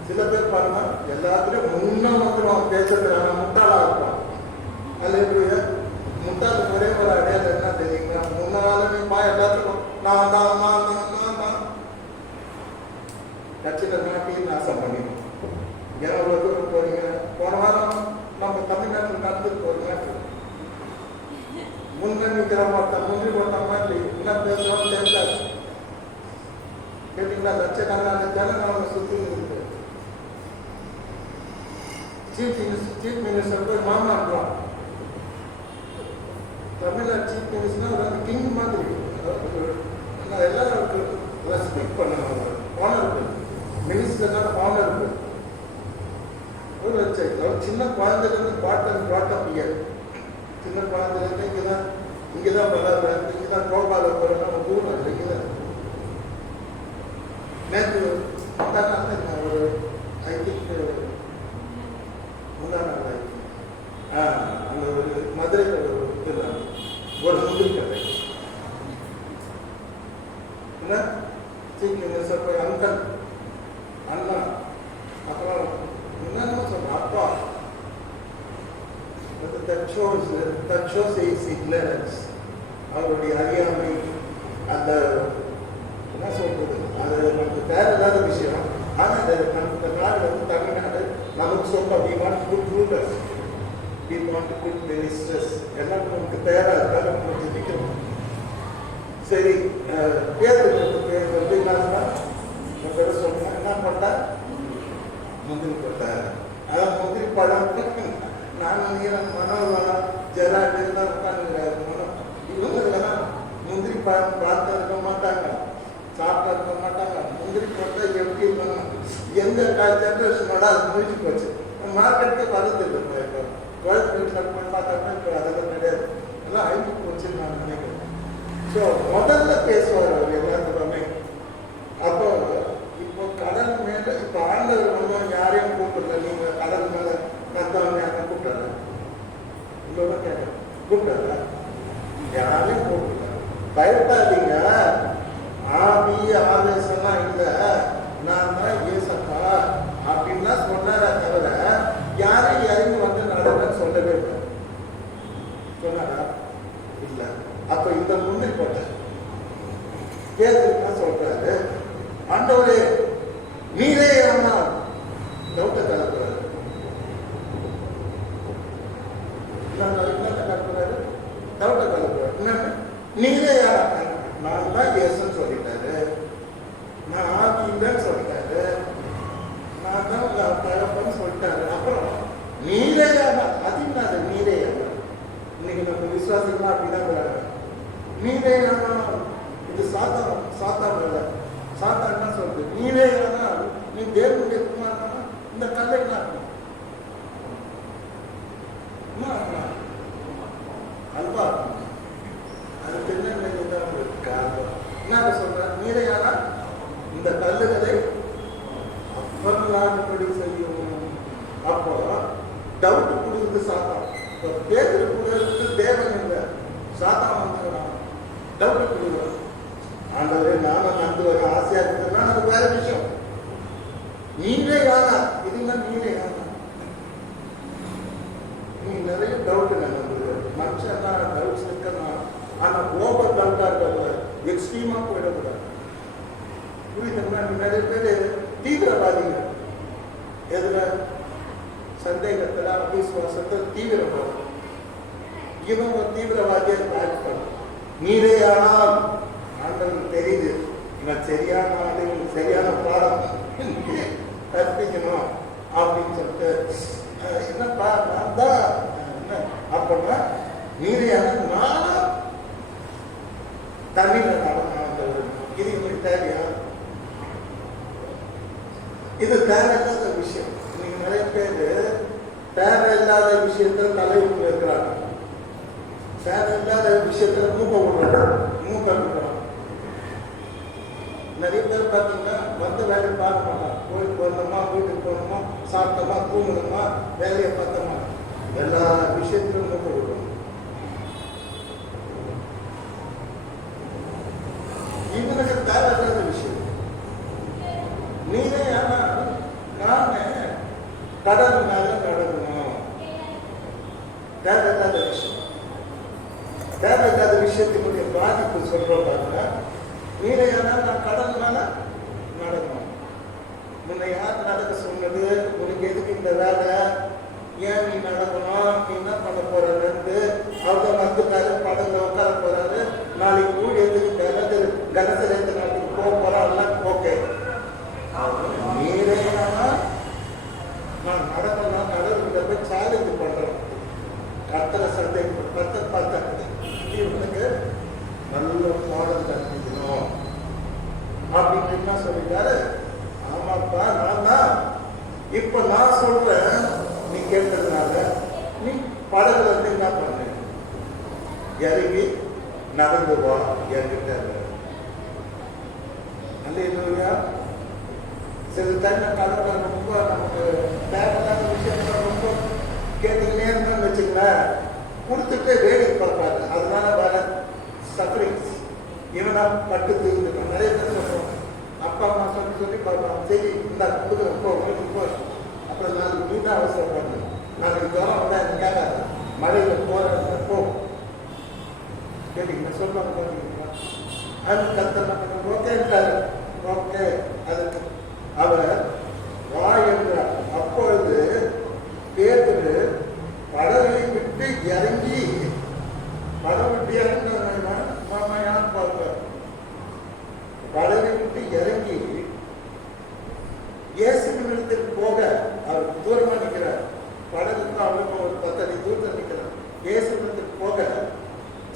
சில பேர் பாருங்க எல்லாத்துலேயும் முன்ன வந்துடும் பேசுறதுனால முட்டாளாக இருப்பான். அதில் எப்படி முட்டாளு ஒரே ஒரு அடையாளம் என்ன தெரியுங்களா? முன்னாலுமே எல்லாத்துக்கும் நான் தான் நான் தான் நான் தான் கட்சியில் நாட்டையும் நாசம் பண்ணிடும். ஏன்னா இவ்வளோ தூரம் போறீங்க. போன வாரம் நம்ம தமிழ்நாட்டில் நடந்துட்டு போறீங்க. முன்னிக்கிற மாட்டோம், முந்தி போட்ட மாதிரி என்ன பேசுறோம் தெரியாது. கேட்டீங்களா? லட்சக்கணக்கான ஜனம் நம்ம சுற்றி இருக்கு. சீஃப் மினிஸ்டர் போய் மாமா இருக்கலாம். தமிழ்நாடு சீஃப் மினிஸ்டர் கிங் மாதிரி எல்லாரும் ரெஸ்பெக்ட் பண்ணணும். ஆனர் மினிஸ்டர்னால ஆனர் இருக்கு. ஒரு அவர் சின்ன குழந்தைலேருந்து பாட்டம் இயர். சின்ன குழந்தைலேருந்து இங்கேதான் வளர்றாரு. இங்கேதான் கோபால போகிறேன்னா நம்ம ஊரில் இங்கே தான். நேற்று ஒரு ஐ திங்க் முந்தா நாள் அங்கே ஒரு மதுரையில் ஒரு ஒரு முந்திரி கடை. என்ன சீஃப் மினிஸ்டர் போய் அங்கல் அண்ணா அப்புறம் என்னென்ன சொல்கிறேன் அப்பா that shows his ignorance. அவருடைய அறியாமை, அந்த என்ன சொல்றது, அது நமக்கு தேவையில்லாத விஷயம். ஆனால் நமக்கு நாடு வந்து தமிழ்நாடு நமக்கு சொல்ல we want good rulers, we want good ministers, எல்லாம் நமக்கு தேவை. அதுக்காக நம்ம ஜெபிக்கிறோம். சரி, பேருக்கு பேர் வந்து என்ன சொன்னா, என்ன பண்ணா முந்திரி போட்டார். அதான் முந்திரி பழம் நான் மனம் ஜெராட் இருந்தால் உட்காந்துக்கிறாரு. மனம் இவங்க முந்திரி பழம் பார்த்து இருக்க மாட்டாங்க, சாப்பிட்டு இருக்க மாட்டாங்க. முந்திரி போட்டால் எப்படி இருக்கணும், எந்த ஜென்ரேஷனோட அது முடிச்சு போச்சு. மார்க்கெட்டுக்கு வரது இல்லை. இப்போ டுவெல்த் வீட்டில் போய் பார்த்தோம்னா இப்போ அதெல்லாம் கிடையாது, எல்லாம் அழிஞ்சு போச்சுன்னு நான் நினைக்கிறேன். ஸோ முதல்ல பேசுவார் அவர் எல்லாத்துக்குமே. அப்போ இப்போ கடல் மேலே இப்போ ஆண்டவர் வந்து யாரையும் கூப்பிடல. நீங்கள் கடல் மேலே கத்தவங்க யாரும் கூப்பிட்டாரு, உங்களோட கேட்க கூப்பிட்டாரா? யாரையும் கூப்பிடல. பயப்படாதீங்க, ஆவி ஆவேசம்லாம் இல்லை, நான் தான் ஏசப்பா அப்படின்னா சொன்னாரா தவிர யாரையும் இறங்கி வந்து நடந்தன்னு சொல்லவே இல்லை. சொன்னாரா? இல்லை. அப்போ இந்த முன்னே போட்ட பேருக்கு சொல்றாரு, ஆண்டவரே நீரே அம்மா டவுட்டை கலப்புறாரு. கலப்புறாரு, டவுட்டை கலப்புறாரு. நீரே யாரா? நான் தான் ஏசுன்னு சொல்லிட்டாரு, நான் ஆதி இல்லைன்னு சொல்லிட்டாரு, நான் தான் தகப்பன்னு சொல்லிட்டாரு. அப்புறம் நீரே யாரா? அது இல்லாத நீரே யாரா? இன்னைக்கு நம்ம விசுவாசமா அப்படிதான் நீரே யாரா? இது சாத்தான் இல்லை. சாத்தான் என்ன சொல்றது? நீரே யாரா? நீ தேவனுடைய குமாரனா? இந்த கல்லை என்ன அல்வா அதுக்கு என்ன காரணம்? என்ன சொல்ற? நீரே யாரா? இந்த கல்லுகளை அப்படி செய்யும். அப்போ டவுட் கொடுக்குறது சாத்தான். இப்போ பேருக்கு கொடுக்கறதுக்கு தேவன் இல்லை, சாத்தான் வந்துக்கிறான். டவுட் கொடுக்குறோம். ஆண்டவரே நானும் நம்பி வர ஆசையா இருக்குதுன்னா அது வேற விஷயம். நீங்களே யாரா? இதுன்னா நீங்களே யாரா? நீ நிறைய டவுட் நம்புது. மனுஷன் தான் டவுட்ஸ் இருக்கணும். ஆனால் ஓவர் டவுட்டா இருக்கக்கூடாது, எக்ஸ்ட்ரீமா போயிடக்கூடாது. புரியுதுங்களா? நிறைய பேர் தீவிரவாதிங்க. எதுல? சந்தேகத்துல, அவிசுவாசத்தில் தீவிரவாதம். இவன் ஒரு தீவிரவாதியை ஆக்ட் பண்ண. நீரே ஆனால் ஆண்டவனுக்கு தெரியுது, இவன் சரியான ஆளு, இவனுக்கு சரியான பாடம் கற்பிக்கணும் அப்படின்னு சொல்லிட்டு என்னப்பா நான் தான் அப்படின்னா நீரையான நானும் தண்ணீர் நடந்தவன். இது இவனுக்கு தேவையா? இது தேவையில்லாத விஷயம். நீங்க நிறைய பேர் தேவையில்லாத விஷயத்துல தலைவர் இருக்கிறாங்க, தேவையில்லாத விஷயத்துல மூக்க விடுறாங்க, மூக்க விடுறாங்க. நிறைய பேர் பார்த்தீங்கன்னா வந்த வேலையை பார்க்க மாட்டாங்க. கோயிலுக்கு வந்தோமா, வீட்டுக்கு போனோமா, சாப்பிட்டோமா, தூங்கணுமா, வேலையை பார்த்தோமா, எல்லா விஷயத்திலும் மூக்க விடுறோம். இவனுக்கு தேவையில்லாத விஷயம். நீரே ஆனா நானே கடல் மேல நடக்கணும். தேவையில்லாத விஷயம். தேவையில்லாத விஷயத்தினுடைய பாதிப்பு சொல்றோம் பாருங்க. நீரே ஆனா நான் கடல் மேல நடக்கணும். முன்ன யார் நடக்க சொன்னது? உனக்கு எதுக்கு இந்த வேலை? ஏன் நீ நடக்கணும்? நீ என்ன பண்ண போறது? அவர் வந்துட்டாரு, படத்துல உட்கார போறாரு, நாளைக்கு ஊழியத்துக்கு கனசரத்து நாட்டுக்கு போக போறான். ஓகே, நீரே நான் நடக்கணும், கடவுள்கிட்ட போய் சேலஞ்சு பண்றேன். கத்தரை சந்தை பார்த்தேன், இவனுக்கு நல்ல பாடம் கற்பிக்கணும் அப்படின்னு என்ன சொல்லிட்டாரு. ஆமாப்பா நான் தான். இப்ப நான் சொல்றேன், நீ கேட்டதுனால நீ படகுல இருந்து என்ன பண்ண, இறங்கி நடந்து வா என்கிட்ட. அல்லேலூயா. சில டைம் கடவுளை ரொம்ப நமக்கு தேவையில்லாத விஷயத்துல ரொம்ப கேட்டுக்கிட்டே இருந்தோம்னு வச்சுங்களேன், கொடுத்துட்டு வேடிக்கை பார்ப்பாரு. அதனால வேற சஃபரிங்ஸ் இவனா பட்டு தீர்ந்துடும். நிறைய பேர் சொல்றோம், அப்பா அம்மா சொல்லி பார்ப்பாங்க, சரி இந்த கொடுக்குற ரொம்ப உங்களுக்கு அப்புறம் நாளைக்கு வீட்டை அவசரப்படணும், நாளைக்கு ஜுரம் வந்தா எனக்கு கேட்காது, மழை கேட்டீங்க சொல்லுவாங்க பார்த்தீங்களா? அது கத்தர் ஓகேன்றாரு. ஓகே, அதுக்கு அவர் வா என்றார். அப்பொழுது பேதுரு படவை விட்டு இறங்கி, படம் விட்டு இறங்கினா மாமையான்னு பார்ப்பார். படவை விட்டு இறங்கி இயேசுவின் இடத்திற்கு போக அவர் தூரமா நிற்கிறார். படகுக்கு அவருக்கு ஒரு 10 அடி தூரத்தில் நிற்கிறார். இயேசுவிடத்துக்கு போக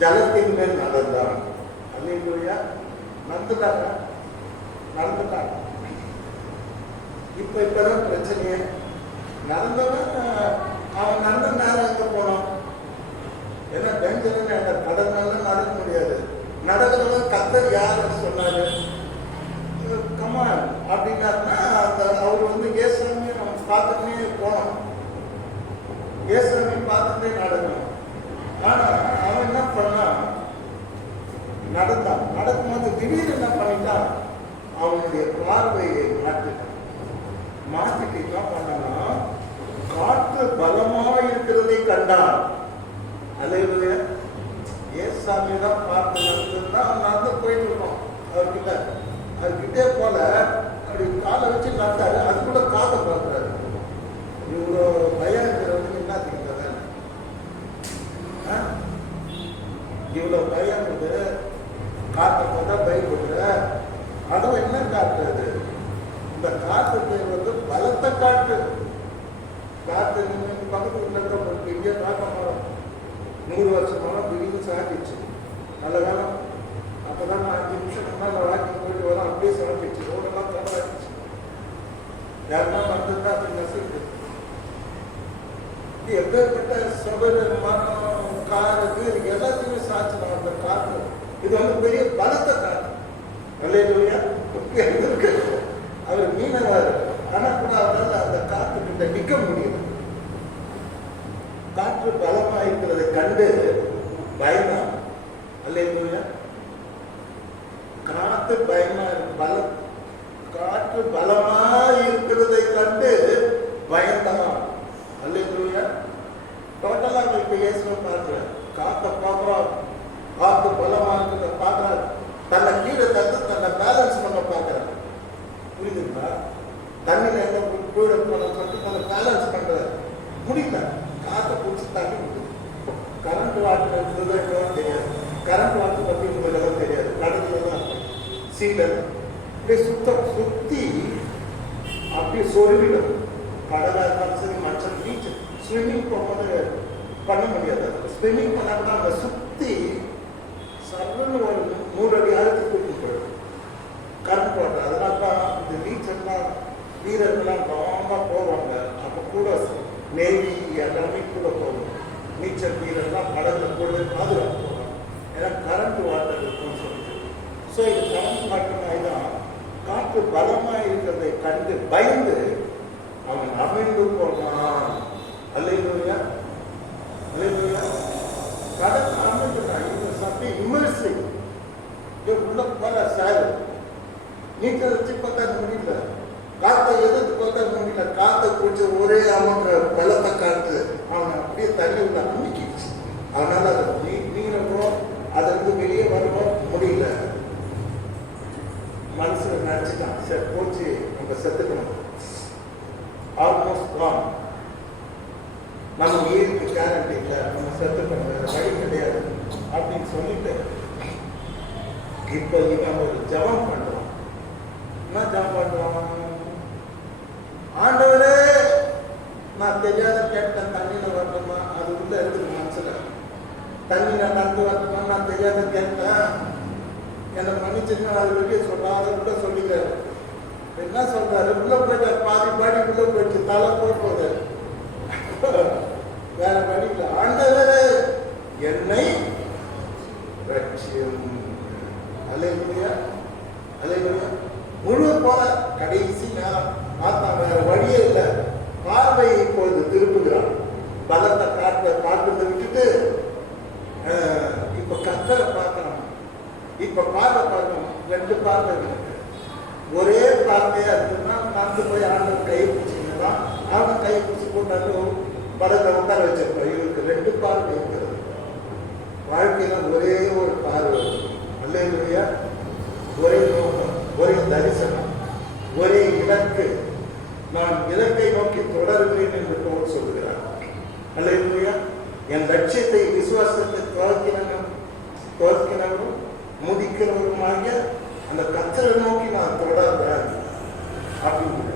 ஜலத்தின் மேல் நடந்தான். அல்லேலூயா. நடந்துட்டாங்க. இப்பதான் பிரச்சனையே. நடந்தவன் அவன் நடந்த நேரம் எங்க போனோம்? ஏன்னா பெஞ்சமின் கடனால நடக்க முடியாது. நடக்கிறவன் கத்தர் யாருன்னு சொன்னாரு? கமான் அப்படின்னாருன்னா அந்த அவர் இயேசுவை அவன் பார்த்துட்டே போனோம். இயேசுவை பார்த்துட்டே நடக்கணும். ஆனா அவன் என்ன பண்ணான்? நடந்தான். நடக்கும்போது திடீர்னு என்ன பண்ணிட்டான்? அவனுடைய பார்வையை மாற்றிட்டு என்ன பண்ணனா, காற்று பலமாக இருக்கிறதை கண்டான். அல்லேலூயா. ஏசாமி தான் பார்த்து நடந்துன்னா நடந்து போயிட்டு இருக்கோம். அவர்கிட்டே போல அப்படி காலை வச்சு நடத்தாரு. அது கூட காற்றை பார்க்குறாரு. இவ்வளோ பயம் இருக்கிறவங்க என்ன தெரியுங்க? இவ்வளோ பயம் இருக்குது. காற்றை பார்த்தா பயப்படுற. அதுவும் என்ன காற்று? அது இந்த காற்று பேர் பலத்த காற்று. காற்று பக்கத்து வீட்டில் பெரிய காற்ற மரம் 100 வருஷமாக திடீர்னு சாப்பிடுச்சு. நல்ல காலம். அப்போதான் 5 நிமிஷம் முன்னால் வாக்கிங் போயிட்டு வரோம். அப்படியே சாப்பிடுச்சு. ரோடெல்லாம் தவறாச்சு. யாருன்னா வந்திருந்தா அப்படி நசிட்டு எப்பேற்பட்ட சபர் மரம் காருக்கு இதுக்கு எல்லாத்தையுமே சாட்சியம் அந்த காற்று. இது பெரிய பலத்த காற்று. அல்லேலூயா. அவர் மீனவர். ஆனா கூட அவரால் அந்த காற்று கிட்ட நிற்க முடியும். காற்று பலமா இருக்கிறதை கண்டு பயந்தான். அல்லேலூயா. காற்று பயமா காற்று பலமா இருக்கிறதை கண்டு பயந்தான். அல்லேலூயா. டோட்டலா இப்ப இயேசுவை பார்க்கிறார். காற்றை பார்க்கிறோம். காற்று பலமா இருக்கிறத பார்க்கிறார். தன்னை கீழே தந்து தன்னை பேலன்ஸ் பண்ண பார்க்கிறார். புரியுதுங்களா? தண்ணியில் என்ன கீழே சொல்லிட்டு தன்னை பேலன்ஸ் பண்றாரு. முடியல. காற்றை பிடிச்சி தண்ணி முடியுது. கரண்ட் வாட்டர் இருந்ததோ தெரியாது. கரண்ட் வாட்டர் பற்றி உங்களுக்கு தெரியாது. கடத்துல தான் சீடர் அப்படியே சுத்தி அப்படியே சொருவிடும். கடலாக இருந்தாலும் சரி, மற்ற பீச் ஸ்விம்மிங் போகும்போது பண்ண முடியாது. ஸ்விம்மிங் பண்ணாங்கன்னா அங்கே சுற்றி சர்வன்னு ஒரு 100 அடி ஆழத்துக்கு கூட்டிட்டு போயிடும் கரண்ட் வாட்டர். அதனால தான் இந்த நீச்சல்லாம் வீரர்கள்லாம் லாங்காக போவாங்க. அப்போ கூட நேவி எல்லாமே கூட போகும். நீச்சல் வீரர்லாம் படகுல கூட பாதுகாப்பு போவாங்க. ஏன்னா கரண்ட் வாட்டர் இருக்குன்னு சொல்லிட்டு. ஸோ இது கரண்ட் வாட்டர் தான். காற்று பலமாக இருக்கிறதை கண்டு பயந்து அவன் அமிழ்ந்து போனான். அல்லேலூயா. அல்லேலூயா. கடல் அமிழ்ந்துட்டான். இந்த சட்டை இமர்சிவ். உள்ள போல சார் நீச்சல் வச்சு பார்த்தா முடியல. காற்றை எதிர்த்து பார்த்தா முடியல. காற்றை குடிச்ச ஒரே அமன்ற பலத்தை காற்று அவனை அப்படியே தண்ணி உள்ள அமுக்கிடுச்சு. அதனால அதை நீங்கிறோம். அதிலிருந்து வெளியே வரவும் முடியல. மனசுல நினைச்சுட்டான், சரி போச்சு, நம்ம செத்துக்கணும். ஆல்மோஸ்ட் கான். நம்ம உயிருக்கு கேரண்டி இல்லை, நம்ம செத்துக்கணும், வேற வழி கிடையாது அப்படின்னு சொல்லிட்டு இப்ப இவன் ஒரு ஜபம் பண்றான். என்ன ஜபம் பண்றான்? ஆண்டவரே, நான் தெரியாத கேட்டேன், தண்ணியில வரணுமா? அது உள்ள இருக்குது மனசுல. தண்ணியில நடந்து வரணுமா? நான் தெரியாத கேட்டேன், என்னை மன்னிச்சுன்னா அது வெளியே சொல்லாத உள்ள சொல்லிக்கிறாரு. என்ன சொல்றாரு? உள்ள போயிட்ட பாதி பாடி உள்ள போயிடுச்சு, தலை போட்டு வேற வழி இல்லை. ஆண்டவரே என்னை ரட்சியும். அல்லேலூயா. அல்லேலூயா. முழு போல கடைசி நேரம் பார்த்தா வேற வழியே இல்லை. பார்வையை இப்பொழுது திருப்புகிறான். பலத்தை பார்க்கிறத விட்டுட்டு இப்ப கத்தரை பார்க்கணும். இப்ப பார்வை பார்க்கணும். 2 பார்வை இருக்கு. ஒரே பார்வையா இருக்குன்னா நடந்து போய் ஆண்டவர் கையை பிடிச்சிங்கன்னா அவன் கையை பிடிச்சி கொண்டாந்து பலத்தை உட்கார வச்சிருப்பான். இவருக்கு 2 பார்வை இருக்கிறது. வாழ்க்கையில ஒரே ஒரு அல்லேலூயா. ஒரே நோக்கம், ஒரே தரிசனம், ஒரே இலக்கு. நான் இலக்கை நோக்கி தொடருகிறேன் என்று பவுல் சொல்கிறார். அல்லேலூயா. என் லட்சியத்தை, விசுவாசத்தை துவக்கினவரும் முதிக்கிறவருமாகிய அந்த கர்த்தரை நோக்கி நான் தொடர்றேன் அப்படிங்கிற.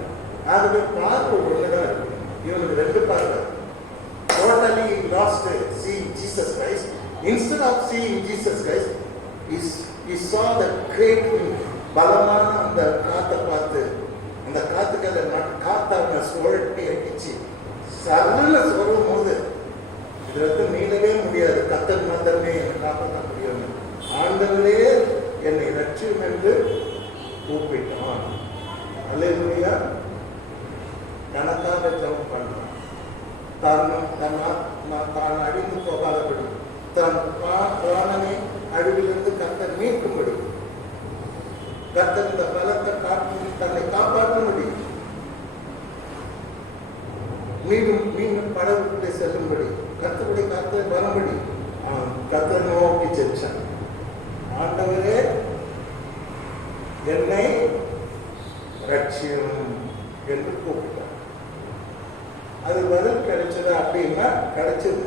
ஆகவே பார்வை ஒண்ணுதான் இருக்கு. இவனுக்கு ரெண்டு பார்வை. Totally lost seeing Jesus Christ. Instead of seeing Jesus Christ, he saw the great wind. பலமான அந்த காத்தை பார்த்து, அந்த காத்துக்கு அதை காத்தை அவனை சுழட்டி அடிச்சு சரல சொல்லும் போது இதுல இருந்து மீளவே முடியாது. கத்தர் மாத்திரமே என்னை காப்பாற்ற முடியும். ஆண்டவரே என்னை ரட்சியும் என்று கூப்பிட்டான். அல்லேலூயா. தனக்காக ஜெபம் பண்ணான். தான் அழிந்து போகாதபடி, தன் பிராணனை அழிவிலிருந்து கர்த்தர் மீட்கும்படி, கர்த்தர் இந்த பலத்தை காட்டி தன்னை காப்பாற்றும்படி, மீண்டும் படகுக்குள்ளே செல்லும்படி, கர்த்தருடைய காத்து வரும்படி கர்த்தர் நோக்கி சென்றான். ஆண்டவரே என்னை ரட்சியம் என்று கூப்பிட்டார். அது பதில் கிடைச்சது அப்படின்னா கிடைச்சது.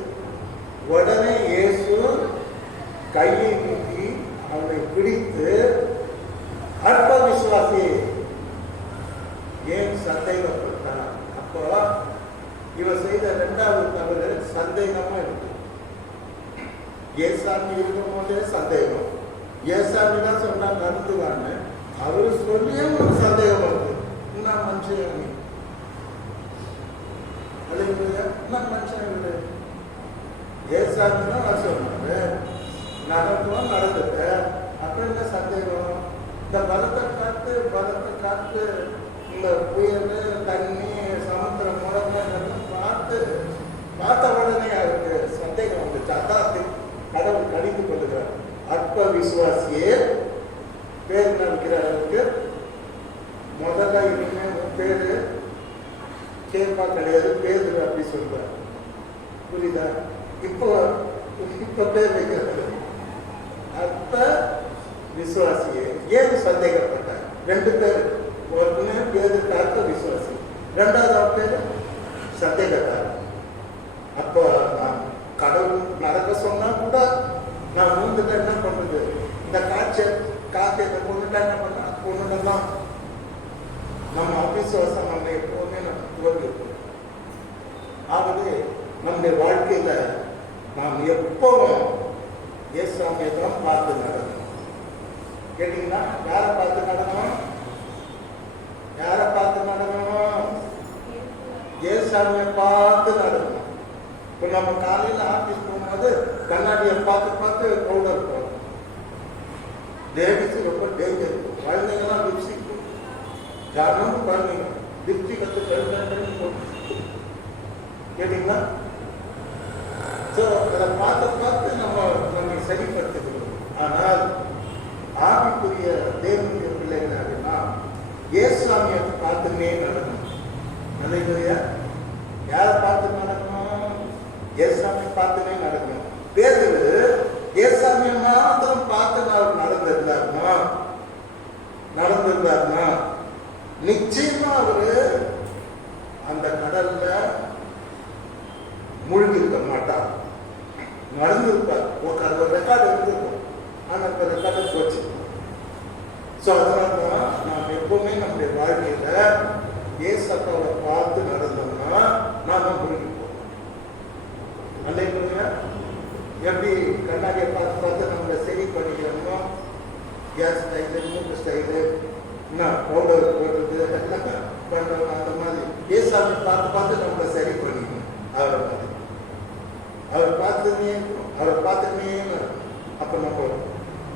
உடனே இயேசு கையை நீட்டி அவனை பிடித்து, அற்ப விசுவாசி ஏன் சந்தேகப்பட்டான்? அப்போ இவன் செய்த இரண்டாவது தவறு சந்தேகமா இருக்கு. ஏசாமி இருக்கும் போதே சந்தேகம். ஏசாமி தான் சொன்னா கருத்துவான்னு அவரு சொல்லியே ஒரு சந்தேகம் வருது. நான் மனுஷன், நான் மனுஷன் இல்லை. ஏசாமி தான் சொன்னாரு, நடந்தும் நடந்துட்டேன். அப்புறம் என்ன சந்தேகம்? இந்த பலத்தை காத்து இந்த புயல், தண்ணி, சமுத்திரம் முடங்க பார்த்த உடனே அவருக்கு சந்தேகம் வந்துச்சு. அதான் கடவுள் கணித்து கொள்ளுகிறார். அற்ப விசுவாசியே பேர் நினைக்கிறவருக்கு முதல்ல இனிமே பேரு கேட்பா கிடையாது, பேரு அப்படி சொல்றார். புரியுதா? இப்ப பேர் வைக்கிறது அற்ப விசுவாசியே. ஏன் சந்தேகப்பட்டார்? ரெண்டு பேர். ஒருமே பேரு அற்ப விசுவாசி, ரெண்டாவது பேரு சந்தேகத்தார். அப்போ நான் கடவுள் நடக்க சொன்னா கூட நான் மூந்துட்டு என்ன பண்றது? இந்த காற்றை கொண்டுட்டா என்ன பண்ண கொண்டுதான் நம்ம அவிசுவாசம் நம்ம எப்போதுமே நம்ம தோல்வி. ஆகவே நம்முடைய வாழ்க்கையில நாம் எப்பவும் இயேசுவை தான் பார்த்து நடக்கணும். கேட்டீங்கன்னா யாரை பார்த்து நடக்கணும்? யாரை பார்த்து நடக்கணும்? இயேசுவை பார்த்து நடக்கணும். இப்போ நம்ம காலையில் ஆஃபீஸ் போகும்போது கண்ணாடியை பார்த்து பவுடர் இருக்கும். லேடிஸ் ரொம்ப டேஞ்சர் இருக்கும். குழந்தைங்கலாம் லிப்ஸ்டிக் யாரும் குழந்தைங்க லிப்ஸ்டிக் போட்டு கேட்டீங்களா? ஸோ அதை பார்த்து நம்மை சரிப்படுத்திக்கணும். ஆனால் ஆவிக்குரிய தேவனுடைய பிள்ளைகளாக இயேசுவை பார்த்துமே நடக்கணும். நல்ல யாரை பார்த்து நடக்கணும்? இயேசுவை பார்த்துமே நடக்கணும். பேதுரு இயேசுவை மாத்திரம் பார்த்து நடந்திருந்தாருன்னா நிச்சயமா அவரு அந்த கடல்ல மூழ்கி இருக்க மாட்டார், நடந்திருப்பார். ஒரு ரெக்கார்டு இருந்திருக்கும். ஆனா அந்த ரெக்கார்டு போச்சு. ஸோ அதனால நாம் எப்பவுமே நம்முடைய வாழ்க்கையில இயேசுவை பார்த்து நடந்தோம்னா நாம மூழ்கி போவோம். அல்லேலூயா. எப்படி கண்ணாடியை பார்த்து நம்மளை சரி பண்ணிக்கிறோமோ, கேஸ் ஸ்டைலு, மூக்கு ஸ்டைலு, பவுடர் போடுறது எல்லாம் பண்றோம். அந்த மாதிரி இயேசுவை பார்த்து நம்மளை சரி பண்ணிக்கணும். அவர் பார்த்துனே அப்ப நம்ம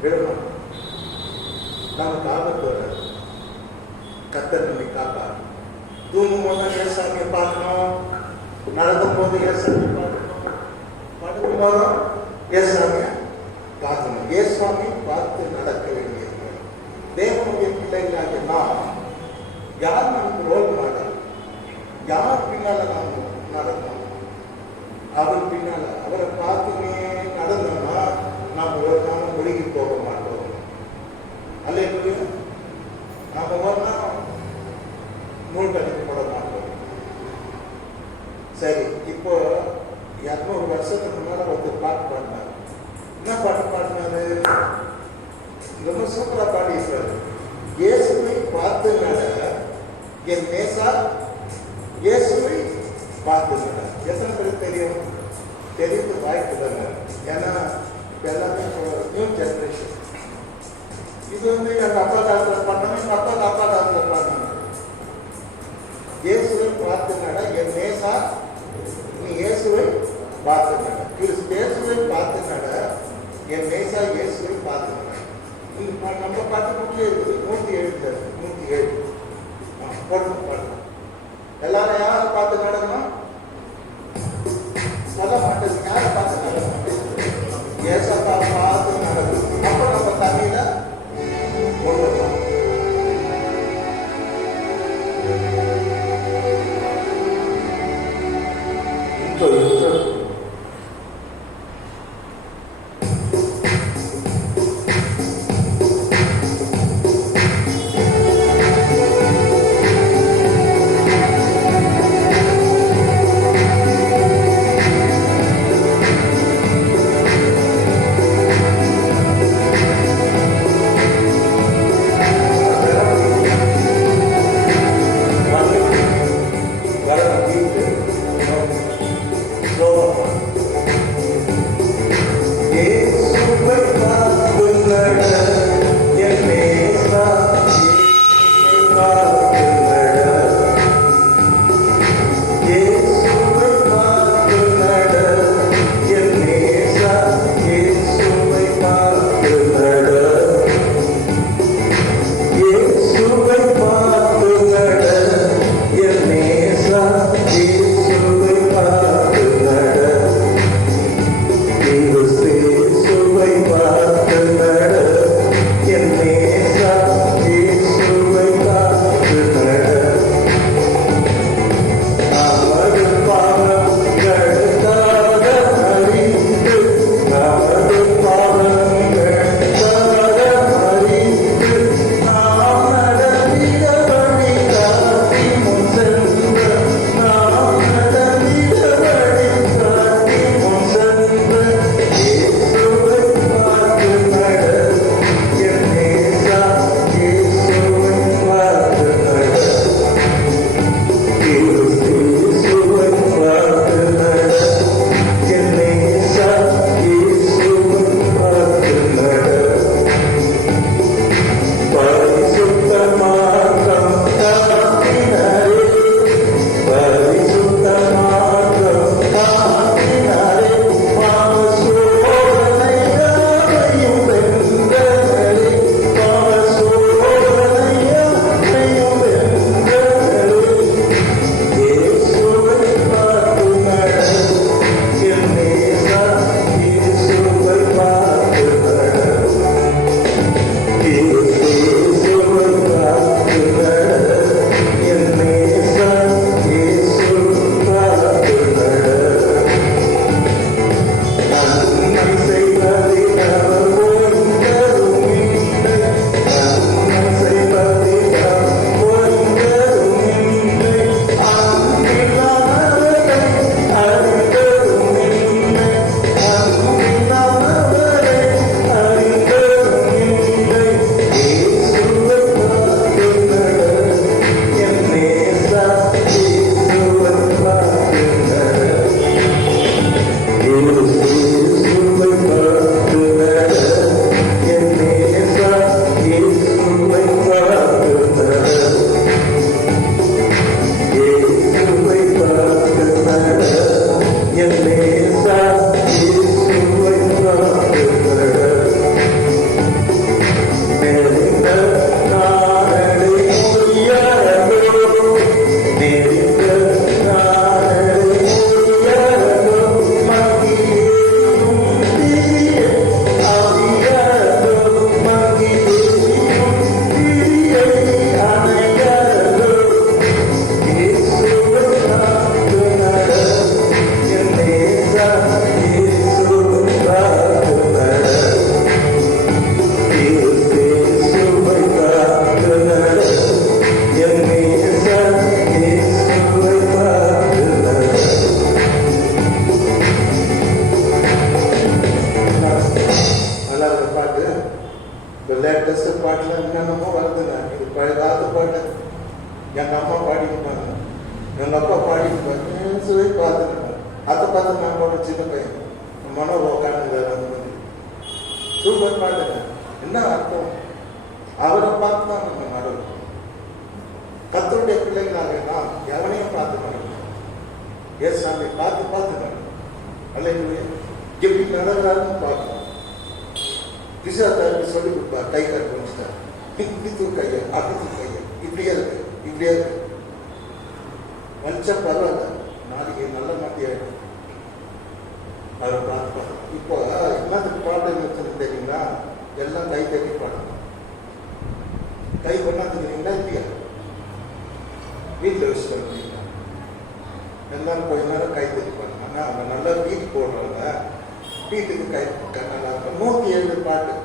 விடணும். நமக்கு ஆபத்து வராது. கர்த்தர் நம்மை காப்பார். தூங்கும் போது இயேசுவை பார்க்கணும், நடக்கும் போது இயேசுவை பார்க்கணும், படுக்கும் போதும் இயேசுவை பார்க்கணும். இயேசுவை பார்த்து நடக்க வேண்டியது. தேவனுடைய பிள்ளைகளாக நாம் யார் நமக்கு ரோல் மாடல்? யார் பின்னால நாம் நடக்கணும்? அவர் பின்னால அவரை பார்த்துமே நடந்தோம்னா நாம் ஒரு நாளும் ஒழுகி போக மாட்டோம். 200 வருஷத்துக்கு முன்னால ஒருத்தர் பாட்டு பாடினார். என்ன பாட்டு பாடினாரு? ரொம்ப சூப்பரா பாடியிருப்பாரு. இயேசுவை பார்த்தனால என் நேசா இயேசுவை பார்த்தனால. எத்தனை பேருக்கு தெரியும்? தெரிந்து வாய்ப்பு தானே. ஏன்னா எல்லாமே நியூ ஜெனரேஷன். இது வந்து எங்கள் அப்பா காலத்தில் பண்ணாங்க, எங்கள் அப்பா காலத்தில் பண்ணாங்க. இயேசுவை பார்த்தனால என் நேசா நீ இயேசுவை பார்த்தனால, இயேசுவை பார்த்தனால என் நேசா இயேசுவை பார்த்தனால. நம்ம பாட்டு இருக்குது 107 107 போட்டு பாடலாம். எல்லாரும் யாரை பார்த்து நடக்கணும்? சொல்ல மாட்டேன். யாரை பார்த்து நடக்க மாட்டேன்? ஏசப்பா பார்த்து நடக்கணும். அப்போ நம்ம தண்ணியில கொண்டு வரிசை பாட்டுல என்னென்னமோ வருதுங்க. இது பழைய காலத்து பாட்டு. எங்க அம்மா பாடிப்பாங்க, எங்க அப்பா பாடிப்பாங்க, சுவை பார்த்துருக்காங்க. அதை பார்த்து நான் போன சின்ன பையன் மனோ உட்காந்துங்க அந்த மாதிரி சூப்பர் பாட்டுங்க. என்ன அர்த்தம்? அவரை பார்த்து தான் நம்ம நடக்கும். கத்தருடைய பிள்ளைகளாக நான் எவனையும் பார்த்து நடக்கும். ஏன் சாமி பார்த்து பார்த்து நடக்கும். அல்லையா எப்படி நடக்கிறாருன்னு பார்க்கணும். பிசாத்தாருக்கு சொல்லி கொடுப்பா, கை காட்டு முடிச்சிட்டார், இப்படி தூக்கையா, அப்படி தூக்கையா, இப்படியே இருக்கு, இப்படியே இருக்கு. மனுஷன் பரவாயில்ல, நாளைக்கு நல்ல மாட்டியாயிடும். அவரை பார்த்து பார்க்கணும். இப்போ என்னத்துக்கு பாட்டு வச்சுன்னு தெரியுங்களா? எல்லாம் கை தட்டி பாடணும். கை பண்ணாதுக்கிறீங்களா இல்லையா? வீட்டில் வச்சுட்டு வரீங்களா? எல்லாரும் கொஞ்ச நேரம் கை தட்டி பாருங்க. ஆனால் அவங்க நல்லா பீட் போடுறாங்க. வீட்டுக்கு கை நல்லா இருக்கும். 107 பாட்டு.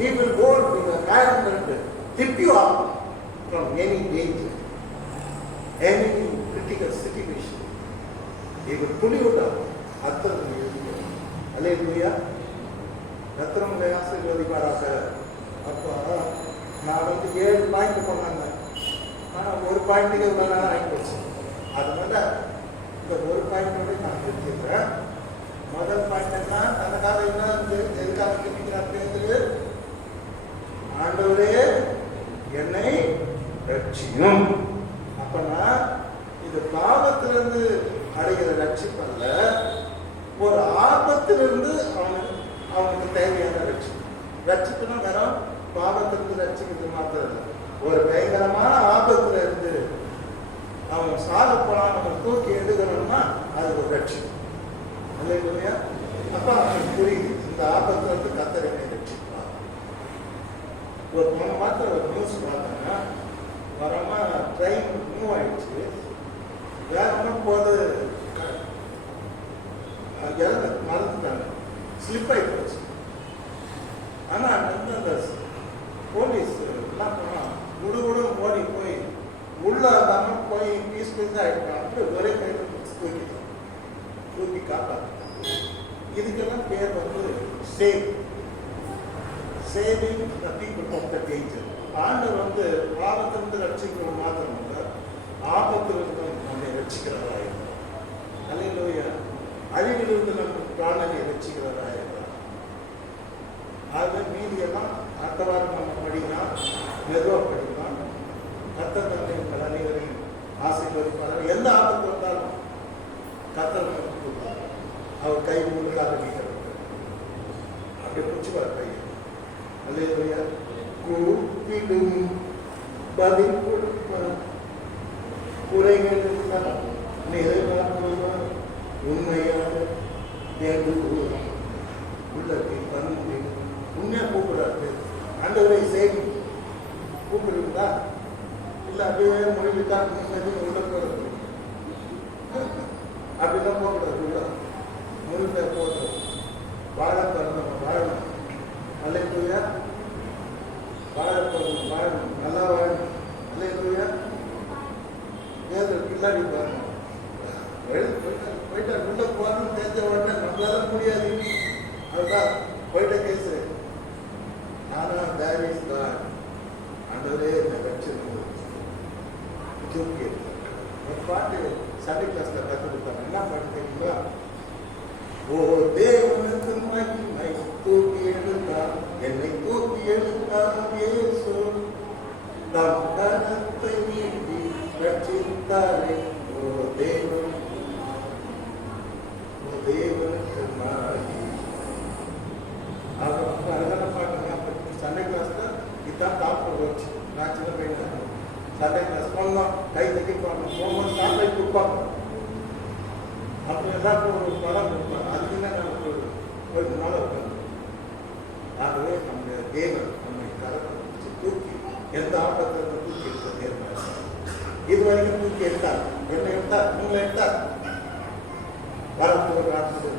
He will go to the environment, tip you off from any danger. any critical situation, he will pull you down. அத்தனை அல்லேலூயா. எத்தனை ஆசீர்வதிப்பாராக. அப்போ நான் 7 பாயிண்ட் பண்ணாங்க, ஆனால் ஒரு பாயிண்ட்டுக்கு இவ்வளோ நேரம் ஆகிப்போச்சு. அதனால இந்த ஒரு பாயிண்ட் நான் தெரிஞ்சுக்கிறேன். முதல் பாயிண்ட் என்ன, தனக்காக என்ன எதுக்காக கேட்கிறார் பேசுறது, ஆண்டவரே என்னை ரட்சியும். அப்பனா இது பாவத்திலிருந்து அடைகிற ரட்சிப்பல்ல, ஒரு ஆபத்திலிருந்து அவனுக்கு தேவையான ரட்சிப்பு. ரட்சிப்புனா வெறும் பாவத்திலிருந்து ரட்சிக்கிறது மாத்திரம் இல்லை, ஒரு பயங்கரமான ஆபத்துல இருந்து அவன் சாக போனான், அவன் தூக்கி எடுக்கணும்னா அது ஒரு ரட்சிப்பு இல்லையா. அப்ப அவனுக்கு புரியுது இந்த ஆபத்துல இருந்து கர்த்தர் என்னை ரட்சிப்பார். ஒரு போன மாத்திரம் ஒரு நியூஸ் பார்த்தேன்னா, வரமா ட்ரெயின் மூவ் ஆயிடுச்சு, வேகமா போது மறந்துட்டாங்க, ஸ்லிப் ஆகி போச்சு. ஆனால் வந்து அந்த போலீஸ் என்ன பண்ணால் குடுகுடும் ஓடி போய் உள்ள இல்லாமல் போய் பீஸ் பீஸாக ஆகிட்டான். அப்படி ஒரே கையில் தூக்கி காப்பாற்ற. இதுக்கெல்லாம் பேர் வந்து saving the people of the danger. ஆண்டவர் வந்து பாவத்திலிருந்து ரட்சிக்கிறது மாத்திரம் இல்லை, ஆபத்திலிருந்து நம்மை ரட்சிக்கிறதா இருக்கிறார். அல்லேலூயா. அழிவிலிருந்து நம்ம பிராணனை ரட்சிக்கிறதா இருக்கிறார். அது மீதியெல்லாம் அடுத்த வாரம் நம்ம படிக்கலாம், மெதுவாக படிக்கலாம். கர்த்தர் தந்தை உங்கள் அனைவரையும் ஆசீர்வதிப்பார். எந்த ஆபத்து வந்தாலும் கர்த்தர் கொடுப்பார். அவர் கை முழுக்காக நீக்கிறது அப்படி பிடிச்சுவார் கை. அல்லேலூயா. கூப்பிடும் பதில் கொடுப்பார், குறைகள் நிறைவாக்குவார், உண்மையாக வேண்டுவார், உள்ளத்தில் வந்து உண்மையா கூப்பிடாது. ஆண்டவரை செய்தி கூப்பிடுறா இல்லை அப்படியே மொழிவிட்டா உள்ள போகிறது அப்படிலாம் போகக்கூடாது. உள்ள மொழிவிட்ட போகிறது வாழ பிறந்தவங்க வாழணும். அல்லேலூயா. வாழ பிறந்தவங்க வாழணும், நல்லா வாழணும். அல்லேலூயா. வேதம் பின்னாடி வரணும். போயிட்டா உள்ள போகணும்னு தெரிஞ்ச உடனே நம்மளால முடியாது. அதுதான் போயிட்ட கேஸு. ஆனால் தேர் இஸ் காட். ஆண்டவரே என்னை ரட்சித்து தூக்கி ஒரு பாட்டு சண்டே கிளாஸ்ல கற்றுக் கொடுத்தாங்க. என்ன பாட்டு தெரியுங்களா? ஓ தேவனுக்கு மகிமை, தூக்கி எடுத்தார் என்னை, தூக்கி எடுத்தார் இயேசு, தம் கரத்தை நீட்டி ரட்சித்தாரே. ஓ தேவன், ஓ தேவனுக்கு மகிமை. அழகான பாட்டுங்க. சண்டே கிளாஸ்ல இதுதான் டாப் வச்சு நான் சின்ன பையன் சண்டே கிளாஸ் போனோம், கை தட்டி போனோம், போகும்போது சாக்லேட் கொடுப்பாங்க. அப்புறம் எல்லாருக்கும் ஒரு படம் கொடுப்பாங்க. அதுக்கு தான் நமக்கு ஒரு நாள் உட்காந்து. ஆகவே நம்முடைய தேவன் நம்மை கரத்தை பிடிச்சி தூக்கி எந்த ஆபத்தில் தூக்கி எடுத்த தேர்வாங்க. இது வரைக்கும் தூக்கி எடுத்தார். என்ன எடுத்தார்? உங்களை எடுத்தார். வரப்போகிற நாட்கள்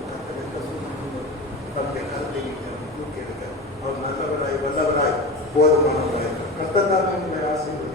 நம்முடைய கருத்தை தூக்கி எடுக்க அவர் நல்லவராய் வல்லவராய் போதுமானவராய் கர்த்தர் தான் ஆசீர்வதிப்பார்.